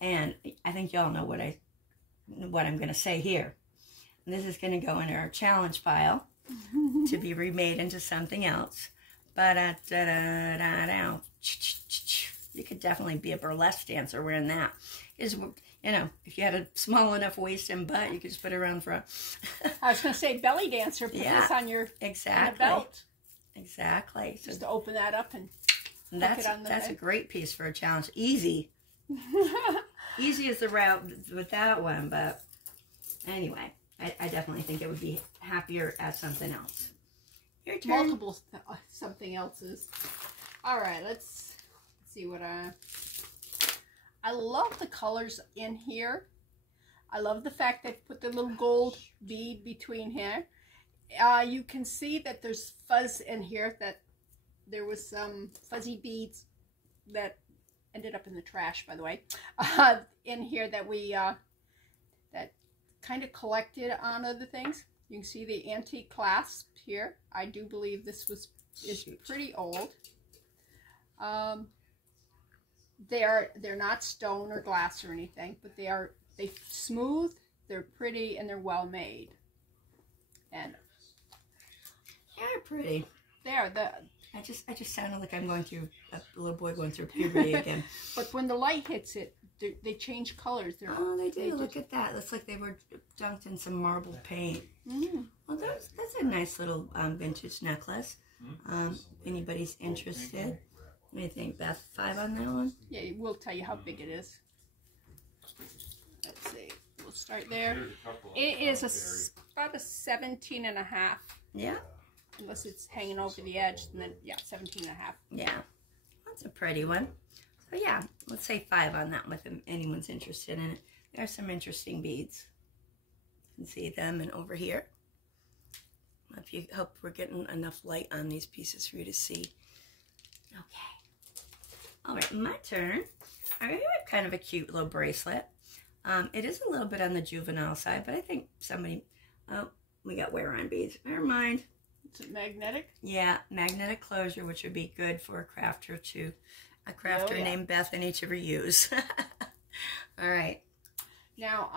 And I think y'all know what I'm going to say here. This is going to go in our challenge pile to be remade into something else. But you could definitely be a burlesque dancer wearing that. You know, if you had a small enough waist and butt, you could just put it around front. I was going to say belly dancer. Put this on your belt. Exactly. Just to open that up and that's a great piece for a challenge. Easy. Easy is the route with that one, but anyway, I definitely think it would be happier as something else. Your turn. Multiple something else's. All right, let's see what I love the colors in here. I love the fact they put the little gold bead between here. You can see that there's fuzz in here, that there was some fuzzy beads that ended up in the trash, by the way, in here that we that kind of collected on other things. You can see the antique clasp here. I do believe this is pretty old. They're not stone or glass or anything, but they're smooth, they're pretty, and they're well made. And they're pretty. I just sounded like I'm going through a little boy going through puberty again. But when the light hits it, they change colors. They do. Look at that. Looks like they were dunked in some marble paint. Well, that's a nice little vintage necklace. Anybody's interested? What do you think, Beth? 5 on that one? Yeah, we'll tell you how big it is. Let's see. We'll start there. It is about a 17 and a half. Yeah. Unless it's hanging over the edge, and then, yeah, 17 and a half. Yeah. That's a pretty one. So, yeah, let's say 5 on that one if anyone's interested in it. There are some interesting beads. You can see them and over here. If you hope we're getting enough light on these pieces for you to see. Okay. All right, my turn. I have kind of a cute little bracelet. It is a little bit on the juvenile side, but I think somebody, oh, we got wear-on beads. Never mind. Is it magnetic? Yeah, magnetic closure, which would be good for a crafter to, a crafter named Bethany to reuse. All right. Now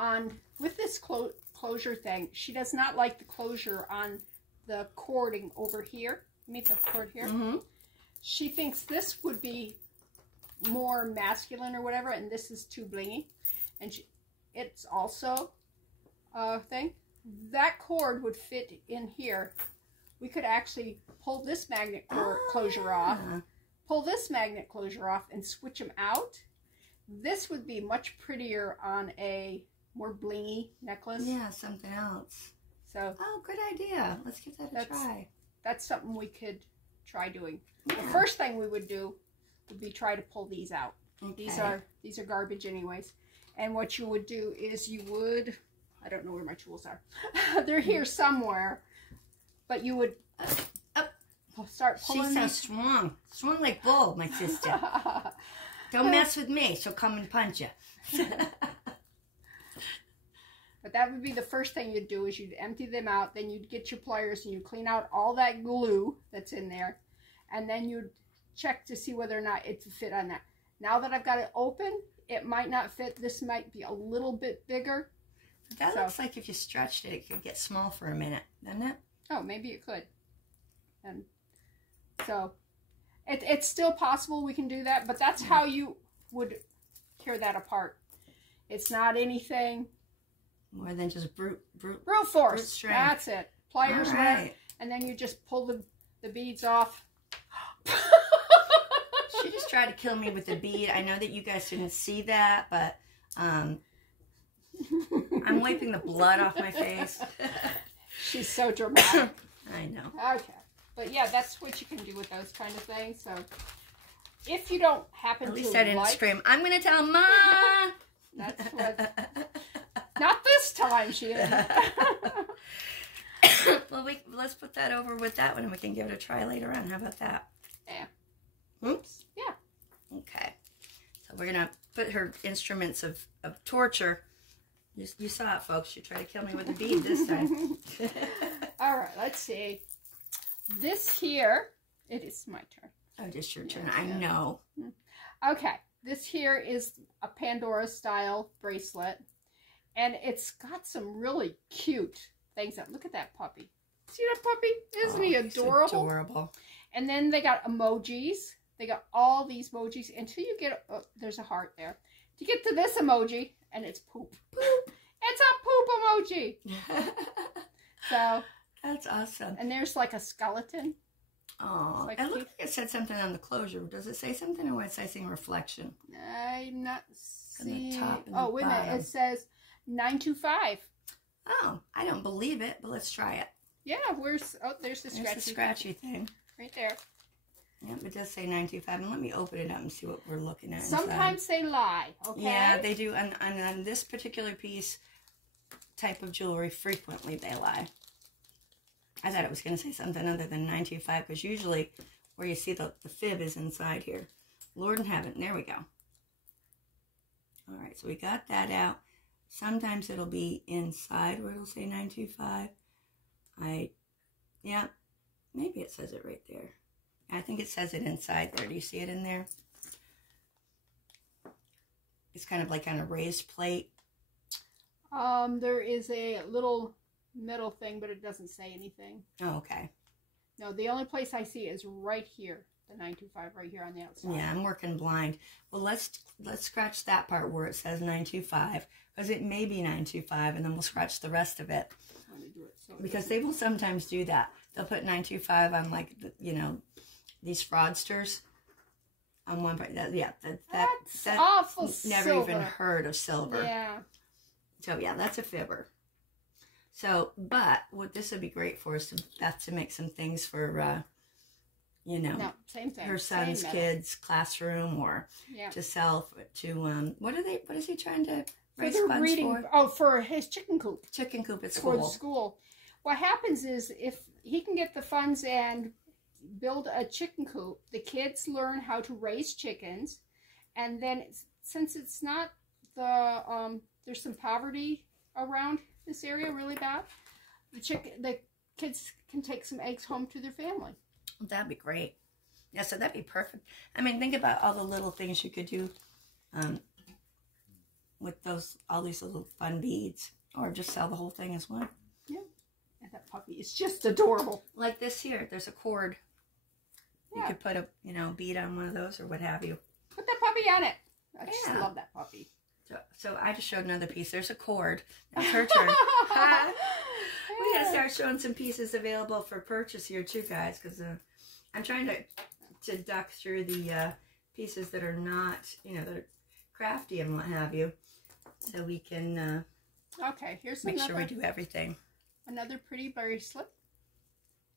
with this closure thing, she does not like the closure on the cording over here. Meet the cord here. Mm-hmm. She thinks this would be more masculine or whatever, and this is too blingy. And it's also a thing. That cord would fit in here. We could actually pull this magnet closure off, pull this magnet closure off, and switch them out. This would be much prettier on a more blingy necklace. Yeah, something else. So, oh, good idea. Let's give that a try. That's something we could try doing. Yeah. The first thing we would do would be try to pull these out. Okay. These are garbage anyways. And what you would do is you would, I don't know where my tools are. They're here somewhere. But you would start pulling. She's so strong. Strong like bull, my sister. Don't mess with me. She'll come and punch you. But that would be the first thing you'd do is you'd empty them out. Then you'd get your pliers and you'd clean out all that glue that's in there. And then you'd check to see whether or not it fit on that. Now that I've got it open, it might not fit. This might be a little bit bigger. That looks like if you stretched it, it could get small for a minute, doesn't it? Oh, maybe it could. And so it's still possible we can do that, but that's how you would tear that apart. It's not anything more than just brute force. Strength. That's it. Pliers, right. And then you just pull the beads off. She just tried to kill me with the bead. I know that you guys didn't see that, but I'm wiping the blood off my face. She's so dramatic. I know. Okay. But yeah, that's what you can do with those kind of things. So if you don't happen to At least I didn't scream, I'm going to tell Ma! That's what... Not this time, she isn't. Well, let's put that over with that one and we can give it a try later on. How about that? Yeah. Oops. Yeah. Okay. So we're going to put her instruments of torture. You saw it, folks. She tried to kill me with a bead this time. All right, let's see. This here, it is my turn. Oh, just your turn. I know. Okay, this here is a Pandora style bracelet, and it's got some really cute things. Look at that puppy. See that puppy? Isn't he adorable? He's adorable. And then they got emojis. They got all these emojis until you get, there's a heart there. To get to this emoji, and it's poop. Poop. It's a poop emoji. So. That's awesome. And there's like a skeleton. Oh, like it looked like it said something on the closure. Does it say something, or was I seeing reflection? I'm not seeing. The top and oh, wait a minute. It says 925. Oh, I don't believe it, but let's try it. Yeah, there's the scratchy thing. Right there. Yep, it does say 925. And let me open it up and see what we're looking at. Sometimes they lie, okay? Yeah, they do. And on this particular type of jewelry, frequently they lie. I thought it was going to say something other than 925, because usually where you see the fib is inside here. Lord in heaven. There we go. All right, so we got that out. Sometimes it'll be inside where it'll say 925. Yeah, maybe it says it right there. I think it says it inside there. Do you see it in there? It's kind of like on a raised plate. There is a little metal thing, but it doesn't say anything. Oh, okay. No, the only place I see is right here, the 925 right here on the outside. Yeah, I'm working blind. Well, let's scratch that part where it says 925, because it may be 925, and then we'll scratch the rest of it. Let me do it because they will sometimes do that. They'll put 925 on, like, these fraudsters on one part. That's awful. Never silver. Even heard of silver. Yeah. So yeah, that's a fibber. So, but what this would be great for is to make some things for, no, same thing. Her son's kids' classroom, or to sell to what is he trying to raise funds for? Oh, for his chicken coop. Chicken coop at school. For school. What happens is if he can get the funds and build a chicken coop, the kids learn how to raise chickens, and then since it's not the, there's some poverty around this area really bad, the kids can take some eggs home to their family. That'd be great. Yeah, so that'd be perfect. I mean, think about all the little things you could do with all these little fun beads, or just sell the whole thing as one. Yeah, and that puppy is just adorable. Like this here, there's a cord. Yeah. You could put a bead on one of those or what have you. Put that puppy on it. I just love that puppy. So I just showed another piece. There's a cord. That's her turn. We gotta start showing some pieces available for purchase here too, guys, because I'm trying to duck through the pieces that are not, that are crafty and what have you, so we can okay, here's make sure we do everything. Another pretty bracelet.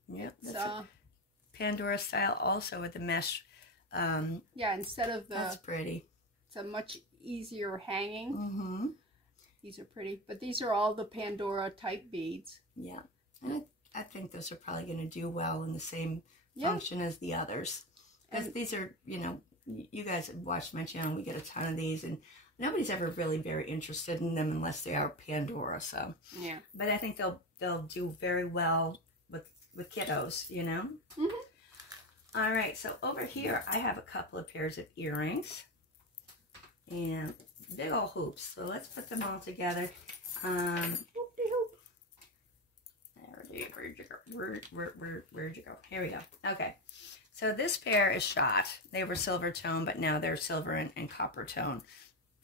Yep, that's a Pandora style also with the mesh. Yeah, instead of the... That's pretty. It's a much easier hanging. Mm-hmm. These are pretty, but these are all the Pandora type beads. Yeah, and I think those are probably going to do well in the same function as the others. Because these are, you guys have watched my channel. We get a ton of these, and nobody's ever really very interested in them unless they are Pandora. So yeah, but I think they'll do very well with kiddos. Mm-hmm. All right, so over here I have a couple of pairs of earrings and big old hoops. So let's put them all together. Where'd you go? Here we go. Okay. So this pair is shot. They were silver tone, but now they're silver and copper tone.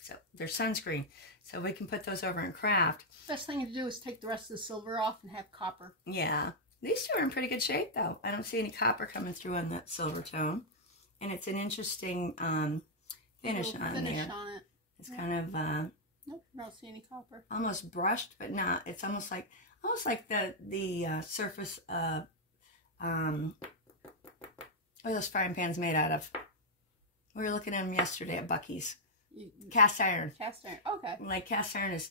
So they're sunscreen. So we can put those over in craft. Best thing to do is take the rest of the silver off and have copper. Yeah. These two are in pretty good shape, though. I don't see any copper coming through on that silver tone. And it's an interesting finish on there. On it. It's kind of... nope, I don't see any copper. Almost brushed, but not. It's almost like the surface of... what are those frying pans made out of? We were looking at them yesterday at Buc-ee's. Cast iron. Cast iron. Okay. Like cast iron is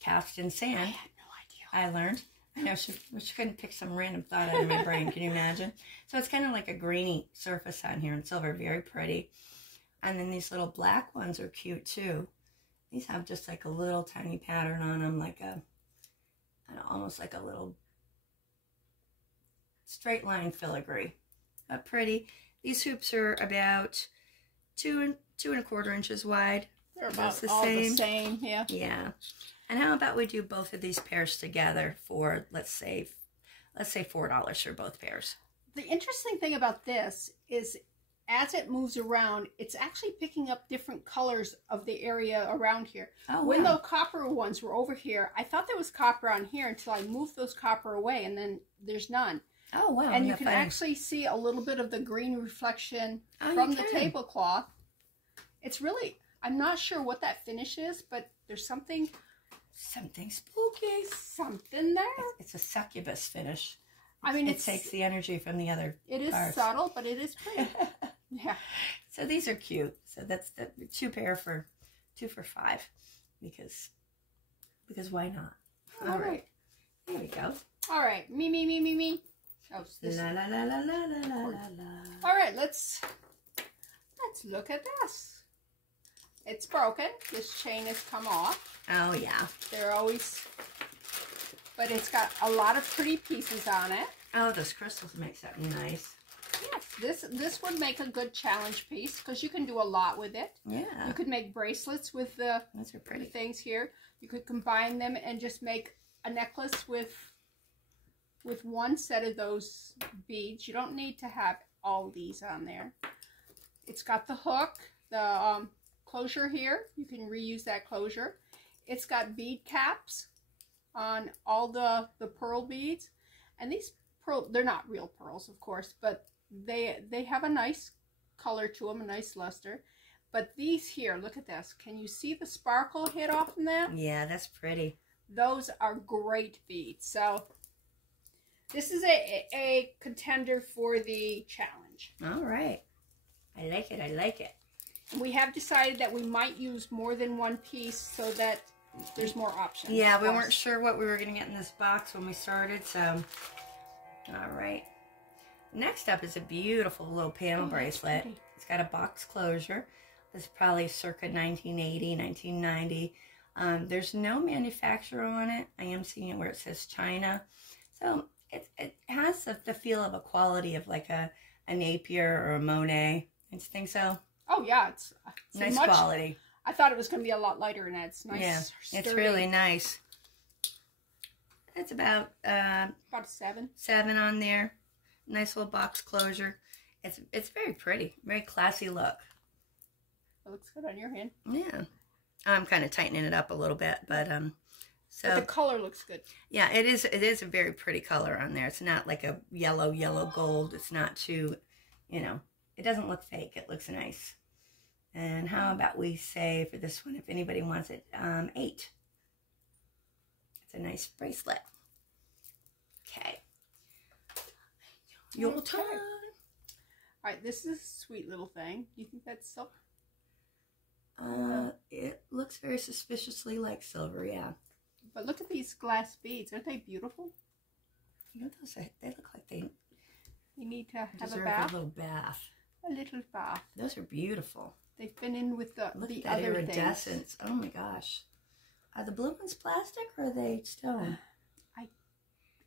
cast in sand. I had no idea. I learned. I know she couldn't pick some random thought out of my brain. Can you imagine? So it's kind of like a grainy surface on here in silver. Very pretty. And then these little black ones are cute too. These have just like a little tiny pattern on them, like almost like a little straight line filigree. But pretty. These hoops are about 2 1/4 inches wide. They're about the same, yeah. Yeah. And how about we do both of these pairs together for let's say $4 for both pairs. The interesting thing about this is as it moves around, it's actually picking up different colors of the area around here. Oh, when wow. those copper ones were over here, I thought there was copper on here until I moved those copper away, and then there's none. Oh, wow. And you can actually see a little bit of the green reflection from from the tablecloth. It's really, I'm not sure what that finish is, but there's something spooky. Something there. It's a succubus finish. I mean, it takes the energy from the other It is parts. subtle, but it is pretty. Yeah. So these are cute. So that's the 2 for $5 because why not? All right. There we go. All right. Me. Oh, this. La la la la la la la la. All right, let's look at this. It's broken. This chain has come off. Oh yeah. They're always, but it's got a lot of pretty pieces on it. Oh, those crystals make something nice. Yes, this would make a good challenge piece because you can do a lot with it. Yeah. You could make bracelets with the Those are pretty. things here. You could combine them and just make a necklace with one set of those beads. You don't need to have all these on there. It's got the hook, the closure here. You can reuse that closure. It's got bead caps on all the pearl beads. And these pearl, they're not real pearls, of course, but they have a nice color to them, a nice luster. But these here, look at this. Can you see the sparkle hit off in that? Yeah, that's pretty. Those are great beads. So this is a contender for the challenge. All right. I like it. I like it. We have decided that we might use more than one piece so that there's more options. Yeah, we weren't sure what we were going to get in this box when we started, so all right. Next up is a beautiful little panel bracelet. It's got a box closure. This is probably circa 1980, 1990. There's no manufacturer on it. I am seeing it where it says China. So it has the feel of a quality of like a Napier or a Monet. I think so. Oh, yeah. It's nice quality. I thought it was going to be a lot lighter than that. It's nice. Yeah, sturdy. it's really nice. It's about a 7. 7 on there. Nice little box closure. It's very pretty. Very classy look. It looks good on your hand. Yeah. I'm kind of tightening it up a little bit, but but the color looks good. Yeah, it is a very pretty color on there. It's not like a yellow gold. It's not too, it doesn't look fake. It looks nice. And how about we say for this one, if anybody wants it, 8. It's a nice bracelet. Okay. Your turn. All right, this is a sweet little thing. Do you think that's silk? It looks very suspiciously like silver, yeah. But look at these glass beads. Aren't they beautiful? You know, they look like they need to have deserve a bath. A little bath. A little bath. Those are beautiful. They've been in with the look at other that iridescence. things. Oh my gosh. Are the blue ones plastic or are they stone?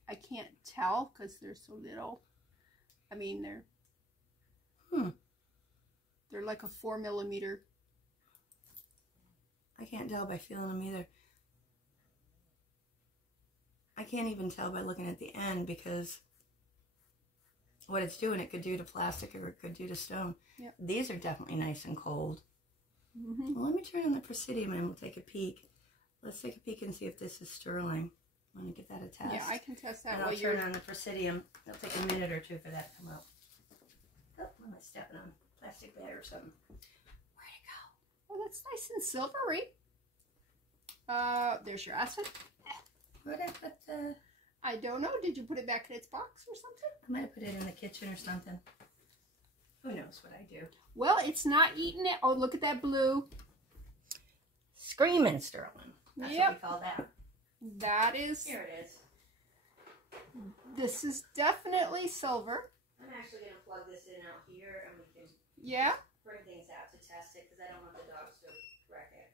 I can't tell because they're so little. I mean, they're like a 4 millimeter. I can't tell by feeling them either. I can't even tell by looking at the end because what it's doing, it could do to plastic or it could do to stone. Yep. These are definitely nice and cold. Mm-hmm. Well, let me turn on the Presidium and we'll take a peek. Let's take a peek and see if this is sterling. I want to give that a test. Yeah, I can test that. And I'll turn on the Presidium. It'll take a minute or two for that to come out. Oh, am I stepping on plastic bed or something? Where'd it go? Oh, that's nice and silvery. There's your acid. Where'd I put the... I don't know. Did you put it back in its box or something? I might have put it in the kitchen or something. Who knows what I do? Well, it's not eating it. Oh, look at that blue. Screaming sterling. That's what we call that. That is... Here it is. This is definitely silver. I'm actually going to plug this in out here and we can bring things out to test it because I don't want the dogs to wreck it.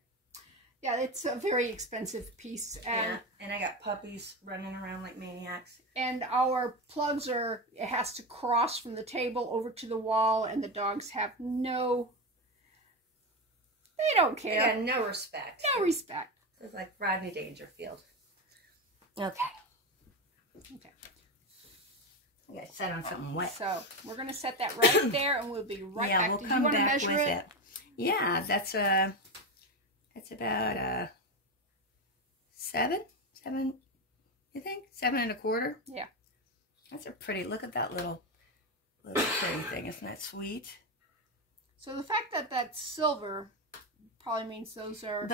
Yeah, it's a very expensive piece. And I got puppies running around like maniacs. And our plugs it has to cross from the table over to the wall, and the dogs have they don't care. They got no respect. No respect. It's like Rodney Dangerfield. Okay. I got to set on something wet. So we're going to set that right there, and we'll be right back. We'll Did come you want to back measure with it? Yeah, that's about 7, you think? 7 1/4? Yeah. That's a pretty, look at that little pretty thing. Isn't that sweet? So the fact that that's silver probably means those are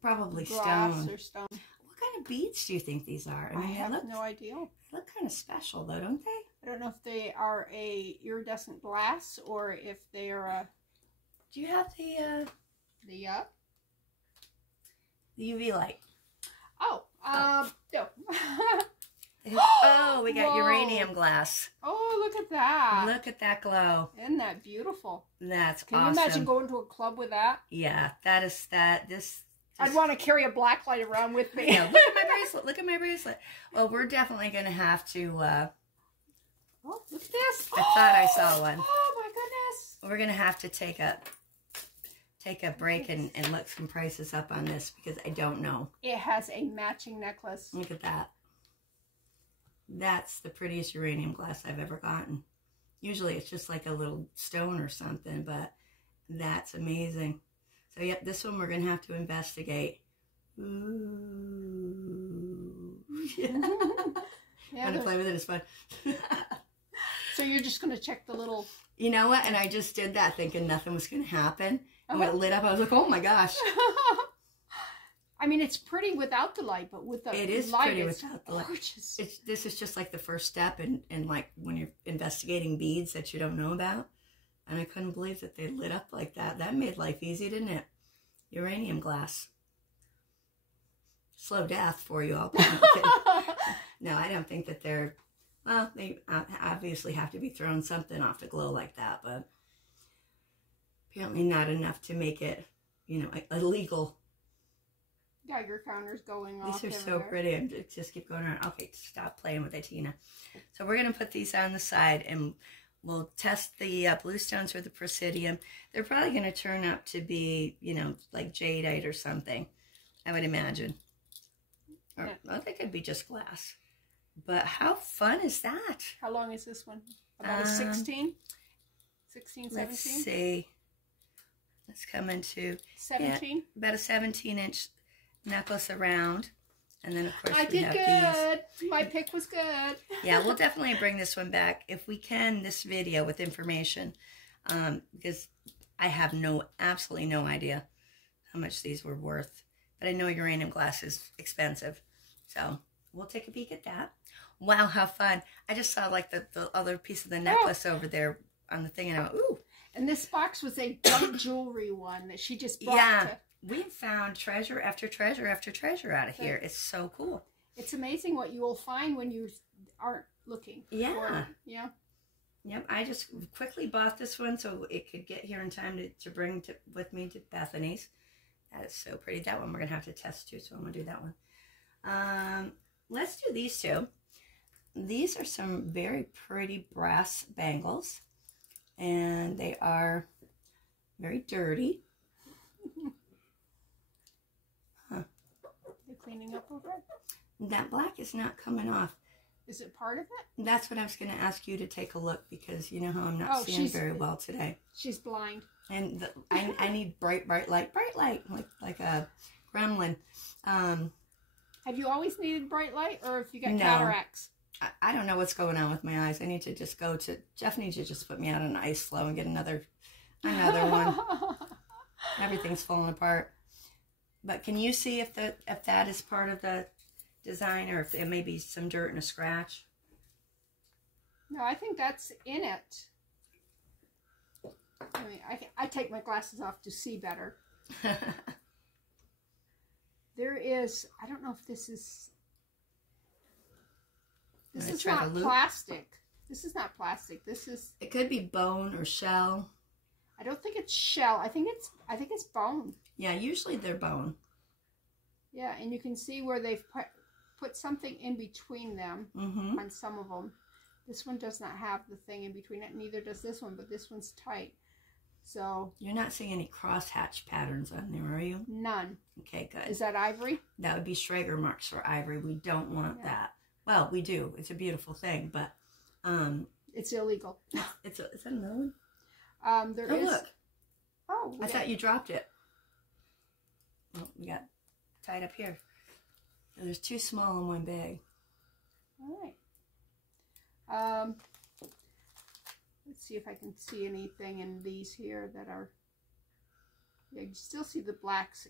probably glass stone. or stone. What kind of beads do you think these are? I have no idea. They look kind of special though, don't they? I don't know if they are a iridescent glass or if they are a... Do you have the UV light? Oh, no. Oh, we got uranium glass. Oh, look at that. Look at that glow. Isn't that beautiful? That's Can awesome. you imagine going to a club with that? Yeah, I'd want to carry a black light around with me. Yeah, look at my bracelet. Look at my bracelet. Well, we're definitely going to have to... oh, look at this. I thought I saw one. Oh, my goodness. We're going to have to take a break and look some prices up on this because I don't know. It has a matching necklace. Look at that. That's the prettiest uranium glass I've ever gotten. Usually it's just like a little stone or something, but that's amazing. So, yep, this one we're going to have to investigate. Ooh. Yeah. I'm going to play with it. It's fun. So you're just going to check the little... You know what? And I just did that thinking nothing was going to happen. And when it lit up, I was like, oh my gosh. I mean, it's pretty without the light, but with the light, it's pretty without the light. Gorgeous. This is just like the first step in like when you're investigating beads that you don't know about. And I couldn't believe that they lit up like that. That made life easy, didn't it? Uranium glass. Slow death for you all. No, I don't think that they're... Well, they obviously have to be throwing something off to glow like that, but... apparently not enough to make it, you know, illegal. Geiger counters going off. These are so pretty. I just keep going around. Okay, stop playing with it, Tina. So we're going to put these on the side, and we'll test the bluestones or the presidium. They're probably going to turn out to be, you know, like jadeite or something, I would imagine. Or, yeah. Well, they could be just glass. But how fun is that? How long is this one? About a 16? 16, 17? Let's see. Let's come into 17. Yeah, about a 17-inch necklace around. And then, of course, I did good. These. My pick was good. Yeah, we'll definitely bring this one back if we can, this video with information, because I have absolutely no idea how much these were worth. But I know uranium glass is expensive, so we'll take a peek at that. Wow, how fun! I just saw like the other piece of the necklace over there on the thing, and I went, ooh. And this box was a junk jewelry one that she just brought. Yeah. We've found treasure after treasure after treasure out of here. It's so cool. It's amazing what you will find when you aren't looking. Yeah. Yeah. Yep. I just quickly bought this one so it could get here in time to bring with me to Bethany's. That is so pretty. That one we're going to have to test too, so I'm going to do that one. Let's do these two. These are some very pretty brass bangles, and they are very dirty. Cleaning up over it? That black is not coming off. Is it part of it? That's what I was going to ask you to take a look, because you know how I'm not seeing very well today. She's blind. And I need bright light, like a gremlin. Have you always needed bright light, or if you got cataracts? I don't know what's going on with my eyes. I need to just go to, Jeff needs to just put me out on ice flow and get another one. Everything's falling apart. But can you see if that is part of the design, or if there may be some dirt and a scratch? No, I think that's in it. I mean, I take my glasses off to see better. There is, I don't know if this is not plastic. This is not plastic. This is. It could be bone or shell. I don't think it's shell. I think it's bone. Yeah, usually they're bone. Yeah, and you can see where they've put something in between them on some of them. This one does not have the thing in between it, neither does this one, but this one's tight. So you're not seeing any crosshatch patterns on there, are you? None. Okay, good. Is that ivory? That would be Schrager marks for ivory. We don't want that. Well, we do. It's a beautiful thing, but it's illegal. Is that another one? There is. Look. Oh, I thought you dropped it. Well, we got tied up here. There's two small in one bag. All right. Let's see if I can see anything in these here that are. Yeah, you still see the blacks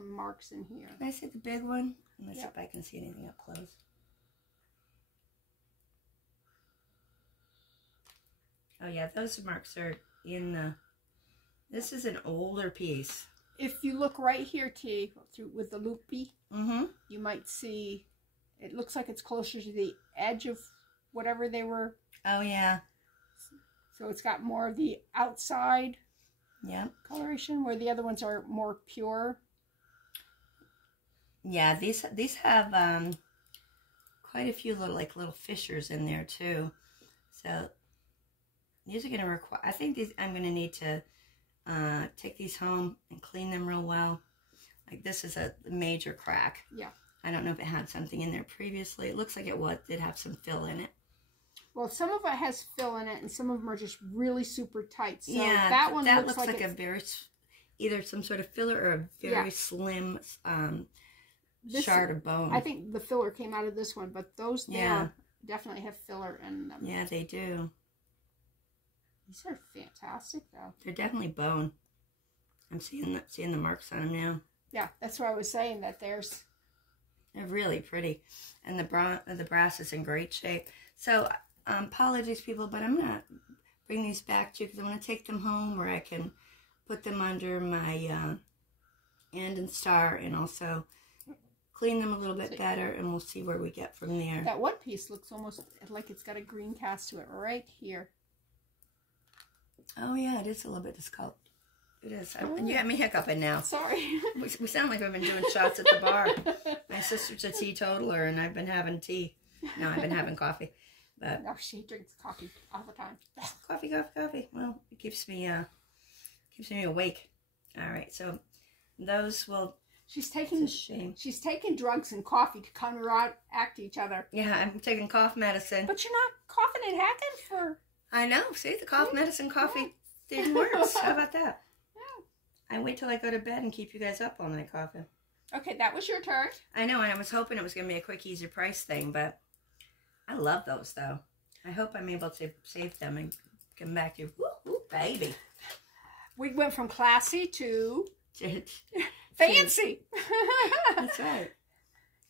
marks in here. Can I see the big one? Let's see if I can see anything up close. Oh yeah, those marks are in the. This is an older piece. If you look right here, T, with the loopy, you might see, it looks like it's closer to the edge of whatever they were. Oh, yeah. So it's got more of the outside coloration, where the other ones are more pure. Yeah, these have quite a few little fissures in there, too. So these are going to require, I think I'm going to need to take these home and clean them real well. Like this is a major crack. Yeah. I don't know if it had something in there previously. It looks like it did have some fill in it. Well, some of it has fill in it, and some of them are just really super tight. So yeah, that one looks like a very, either some sort of filler or a very slim shard of bone. I think the filler came out of this one, but those there definitely have filler in them. Yeah, they do. These are fantastic, though. They're definitely bone. I'm seeing the marks on them now. Yeah, that's what I was saying, that they're really pretty. And the brass is in great shape. So, apologies, people, but I'm going to bring these back to you because I want to take them home where I can put them under my and star and also clean them a little bit better, and we'll see where we get from there. That one piece looks almost like it's got a green cast to it right here. Oh, yeah, it is a little bit discolored. It is. You got me hiccuping now. Sorry. We sound like we've been doing shots at the bar. My sister's a teetotaler, and I've been having tea. No, I've been having coffee. But no, she drinks coffee all the time. Coffee. Well, it keeps me awake. All right, so those will. She's taking drugs and coffee to counteract each other. Yeah, I'm taking cough medicine. But you're not coughing and hacking for. I know. See, the cough medicine, coffee didn't work. How about that? Yeah. I wait till I go to bed and keep you guys up all night coughing. Okay, that was your turn. I know, and I was hoping it was going to be a quick, easy price thing, but I love those, though. I hope I'm able to save them and come back to you. Woo, baby. We went from classy to fancy. That's right.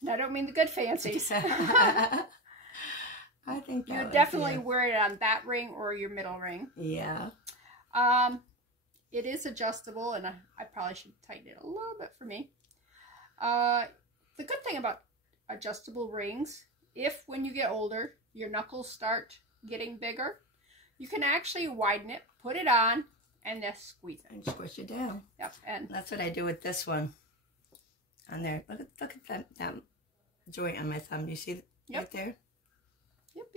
And I don't mean the good fancies. I think you definitely wear it on that ring or your middle ring. Yeah. It is adjustable, and I probably should tighten it a little bit for me. The good thing about adjustable rings, if when you get older, your knuckles start getting bigger, you can actually widen it, put it on, and then squeeze it. And squish it down. Yep. And that's what I do with this one. On there. Look at that joint on my thumb. Do you see right there?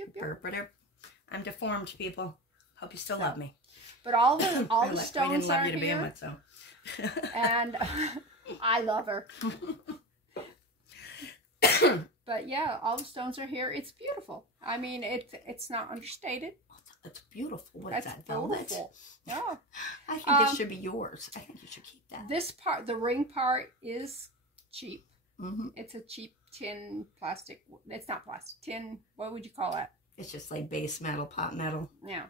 Yep. I'm deformed, people. Hope you still love me. But all the stones we didn't love are you to here. begin with, so. And I love her. But yeah, all the stones are here. It's beautiful. I mean, it's not understated. It's beautiful. What is that? Velvet? Yeah. I think this should be yours. I think you should keep that. This part, the ring part, is cheap. Mm-hmm. It's a cheap tin plastic. It's not plastic. Tin, what would you call that? It's just like base metal, pot metal. Yeah.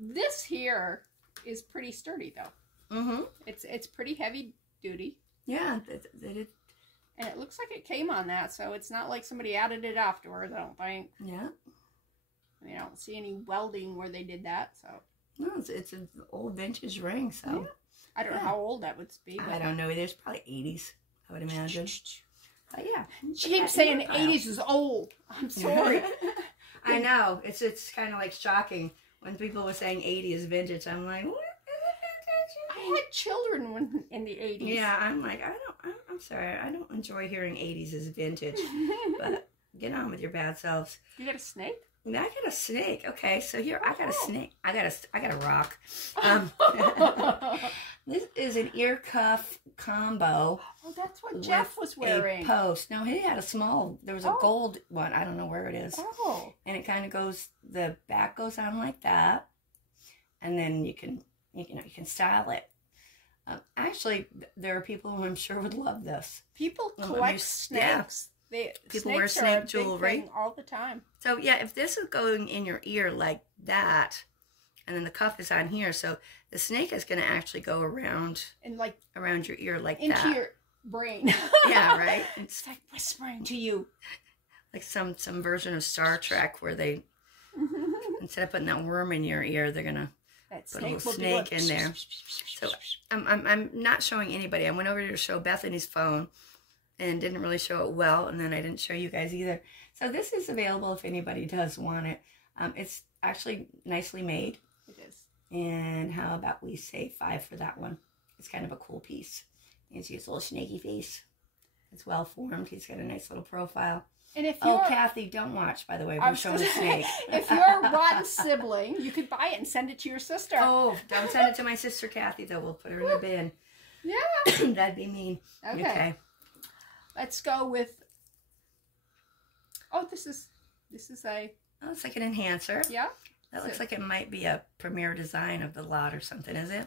This here is pretty sturdy, though. Mm-hmm. It's pretty heavy duty. Yeah. And it looks like it came on that, so it's not like somebody added it afterwards, I don't think. Yeah. I mean, I don't see any welding where they did that, so. No, it's an old vintage ring, so. Yeah. I don't know how old that would be. I don't know. There's probably 80s, I would imagine. But yeah. She keeps saying 80s is old. I'm sorry. I know. It's kind of like shocking when people were saying 80 is vintage. I'm like, what? I had children in the 80s. Yeah, I'm like, I'm sorry. I don't enjoy hearing 80s is vintage. But get on with your bad selves. You got a snake? I got a snake. Okay, so here I got a snake. I got a rock. This is an ear cuff combo. Oh, that's what Jeff was wearing. A post. No, he had a small. There was a gold one. I don't know where it is. Oh. And it kind of goes. The back goes on like that, and then you can style it. Actually, there are people who I'm sure would love this. People collect snakes. Yeah. People wear wear snake jewelry all the time. So yeah, if this is going in your ear like that, and then the cuff is on here, so the snake is going to actually go around and like around your ear like into that. Into your brain. Yeah, right. It's like whispering to you, like some version of Star Trek where they instead of putting that worm in your ear, they're gonna put a little snake in there. So I'm not showing anybody. I went over to show Bethany's phone and didn't really show it well, and then I didn't show you guys either. So this is available if anybody does want it. It's actually nicely made. It is. And how about we say $5 for that one? It's kind of a cool piece. You can see his little snaky face. It's well formed. He's got a nice little profile. And if you're, Kathy, don't watch, by the way. We're showing a snake. If you're a rotten sibling, you could buy it and send it to your sister. Oh, don't send it to my sister, Kathy, though. We'll put her in the bin. Yeah. That'd be mean. Okay. Let's go with. Oh, this is a. Oh, it's like an enhancer. Yeah. That looks like it might be a premier design of the lot or something, is it?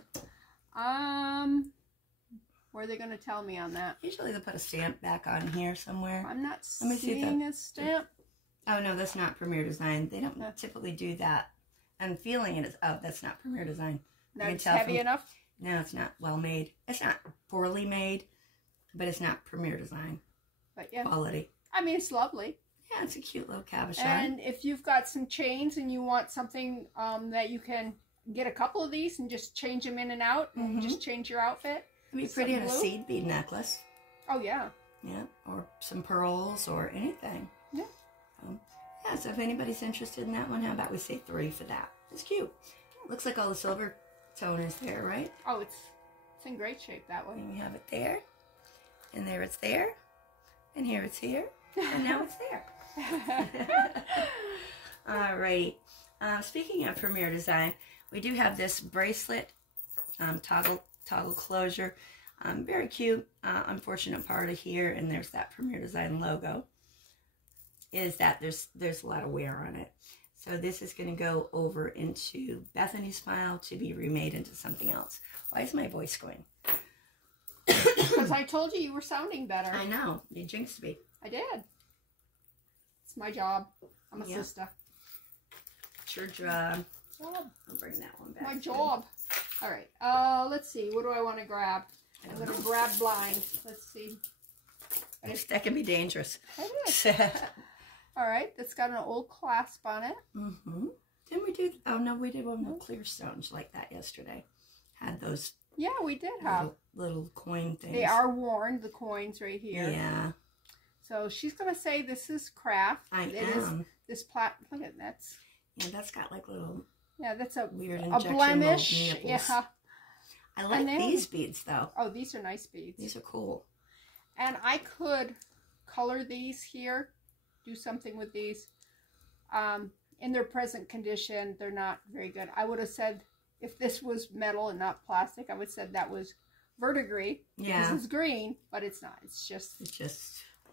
Where are they going to tell me on that? Usually they put a stamp back on here somewhere. I'm not seeing a stamp. Oh, no, that's not premier design. They don't typically do that. I'm feeling it as, oh, that's not premier design. No, it's heavy enough? No, it's not well made. It's not poorly made, but it's not premier design. But yeah. Quality. I mean, it's lovely. Yeah, it's a cute little cabochon. And if you've got some chains and you want something that you can get a couple of these and just change them in and out and just change your outfit. It'd be pretty in a seed bead necklace. Oh, yeah. Yeah, or some pearls or anything. Yeah. Yeah, so if anybody's interested in that one, how about we say $3 for that? It's cute. Looks like all the silver tone is there, right? Oh, it's It's in great shape that way. And you have it there, and there it's there, and here it's here, and now it's there. Alrighty. Speaking of Premier Design, we do have this bracelet, toggle closure. Very cute. Unfortunate part of here, and there's that Premier Design logo, is that there's a lot of wear on it. So this is going to go over into Bethany's file to be remade into something else. Why is my voice going? Because I told you were sounding better. I know. You jinxed me. I did. It's my job. I'm a sister. It's your job. I'll bring that one back. My job. All right. Let's see. What do I want to grab? I'm going to grab blind. Let's see. That can be dangerous. It is. All right. That's got an old clasp on it. Mm-hmm. Didn't we do? Oh no, we did one with clear stones like that yesterday. Had those. Yeah, we did have little coin things. They are worn. The coins right here. Yeah. So she's gonna say this is craft. It is this plat. Look at that's. Yeah, that's got like little. Yeah, that's a weird a blemish. Yeah. I like these beads though. Oh, these are nice beads. These are cool. And I could color these here, do something with these. In their present condition, they're not very good. I would have said if this was metal and not plastic, I would have said that was verdigris. Yeah. This is green, but it's not. It's just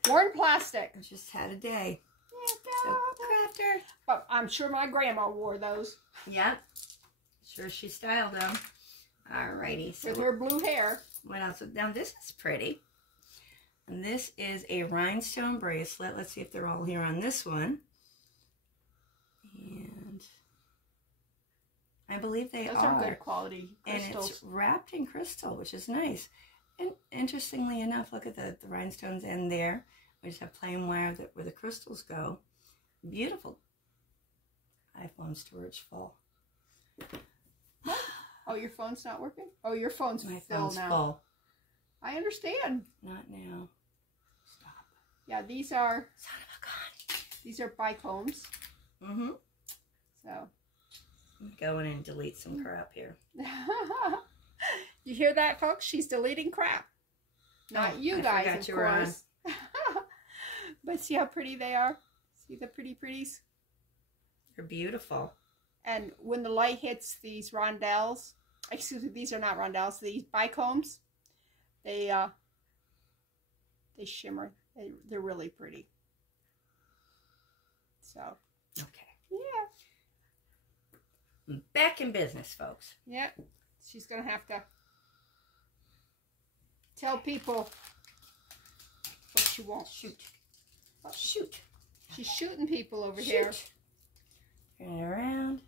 worn plastic. It just had a day. Yeah, so, crafter. But I'm sure my grandma wore those. Yep. Sure she styled them. Alrighty. So with her blue hair. What else? Now this is pretty. And this is a rhinestone bracelet. Let's see if they're all here on this one. And I believe they are. Those are good quality crystals. And it's wrapped in crystal, which is nice. And interestingly enough, look at the rhinestones in there. We just have plain wire where the crystals go. Beautiful. iPhone storage full. Oh, your phone's not working? Oh, your phone's full now. Full. I understand. Not now. Stop. Yeah, these are. Son of a gun. These are bicombs. Mm-hmm. So. I'm going and delete some crap here. You hear that, folks? She's deleting crap. Not you guys, of course. But see how pretty they are? See the pretties? They're beautiful. And when the light hits these rondelles, excuse me, these are not rondelles, these bicombs, they shimmer. They're really pretty. So. Okay. Yeah. Back in business, folks. Yeah. She's going to have to tell people what she wants. Shoot. Oh, shoot. She's shooting people over here. Turn it around.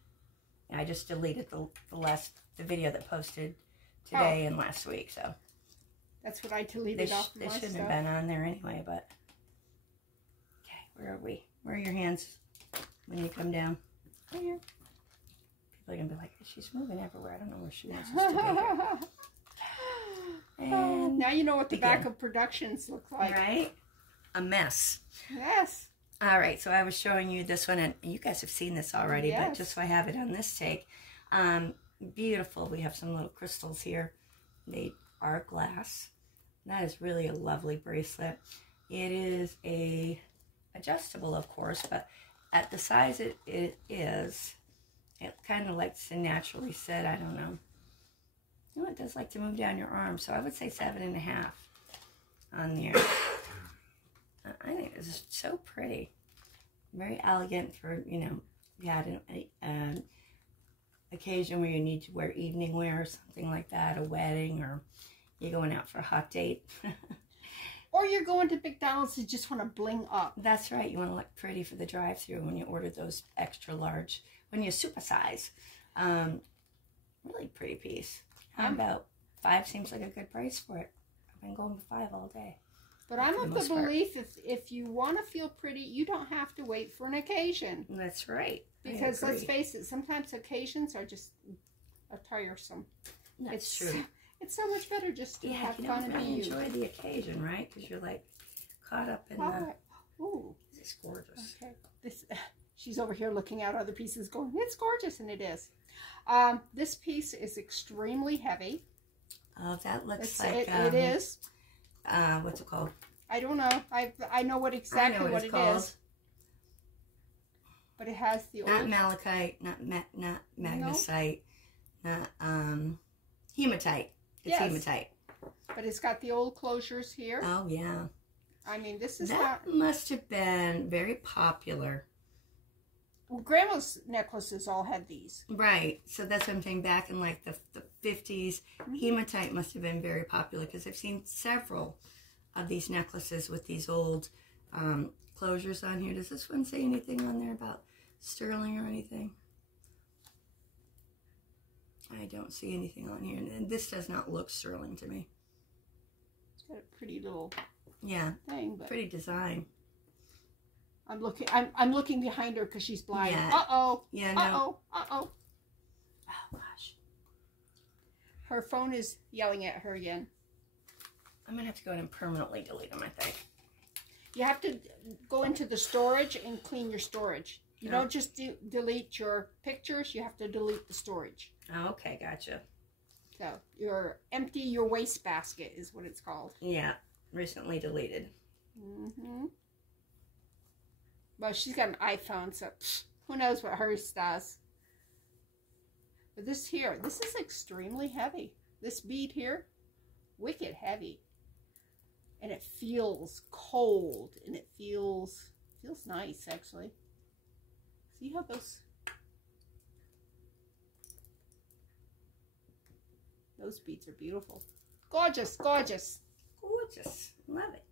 And I just deleted the video that posted today and last week, so. That's what I deleted off They shouldn't have been on there anyway, but. Okay, where are we? Where are your hands when you come down? Oh, yeah. People are going to be like, she's moving everywhere. I don't know where she wants us to be here. And now you know what the back of productions look like. Right? A mess. Yes. All right, so I was showing you this one, and you guys have seen this already, but just so I have it on this take. Beautiful. We have some little crystals here. They are glass. That is really a lovely bracelet. It is a adjustable, of course, but at the size it is, it kind of likes to naturally sit. I don't know. You know, it does like to move down your arm, so I would say 7.5 on there. I think this is so pretty. Very elegant for, you know, you had an occasion where you need to wear evening wear or something like that, a wedding, or you're going out for a hot date. Or you're going to McDonald's and just want to bling up. That's right. You want to look pretty for the drive-thru when you order those extra large, when you supersize. Really pretty piece. How about 5 seems like a good price for it. I've been going with 5 all day. But I'm of the belief if you want to feel pretty, you don't have to wait for an occasion. That's right. Because let's face it, sometimes occasions are just tiresome. That's true. It's so much better just to have fun and be you. Enjoy the occasion, right? Because you're like caught up in the. Ooh, this is gorgeous. Okay, she's over here looking at other pieces, going, "It's gorgeous," and it is. This piece is extremely heavy. Oh, that looks It's, like it is. What's it called? I don't know. I know what exactly what it is. But it has the not old... malachite, not magnesite, not hematite. It's yes. hematite. But it's got the old closures here. Oh yeah. I mean, this is that must have been very popular. Well, Grandma's necklaces all had these. Right. So that's what I'm saying. Back in like the 50s, hematite must have been very popular because I've seen several of these necklaces with these old closures on here. Does this one say anything on there about sterling or anything? I don't see anything on here. And this does not look sterling to me. It's got a pretty little thing. But pretty design. I'm looking behind her because she's blind. Yeah. Uh-oh. Yeah, no. Uh-oh. Uh-oh. Oh, gosh. Her phone is yelling at her again. I'm going to have to go in and permanently delete them, I think. You have to go into the storage and clean your storage. You don't just delete your pictures. You have to delete the storage. Oh, okay, gotcha. So, empty your wastebasket is what it's called. Yeah, recently deleted. Mm-hmm. Well, she's got an iPhone, so who knows what hers does. But this is extremely heavy. This bead here, wicked heavy. And it feels cold, and it feels nice, actually. See how those beads are beautiful. Gorgeous, gorgeous. Gorgeous. Love it.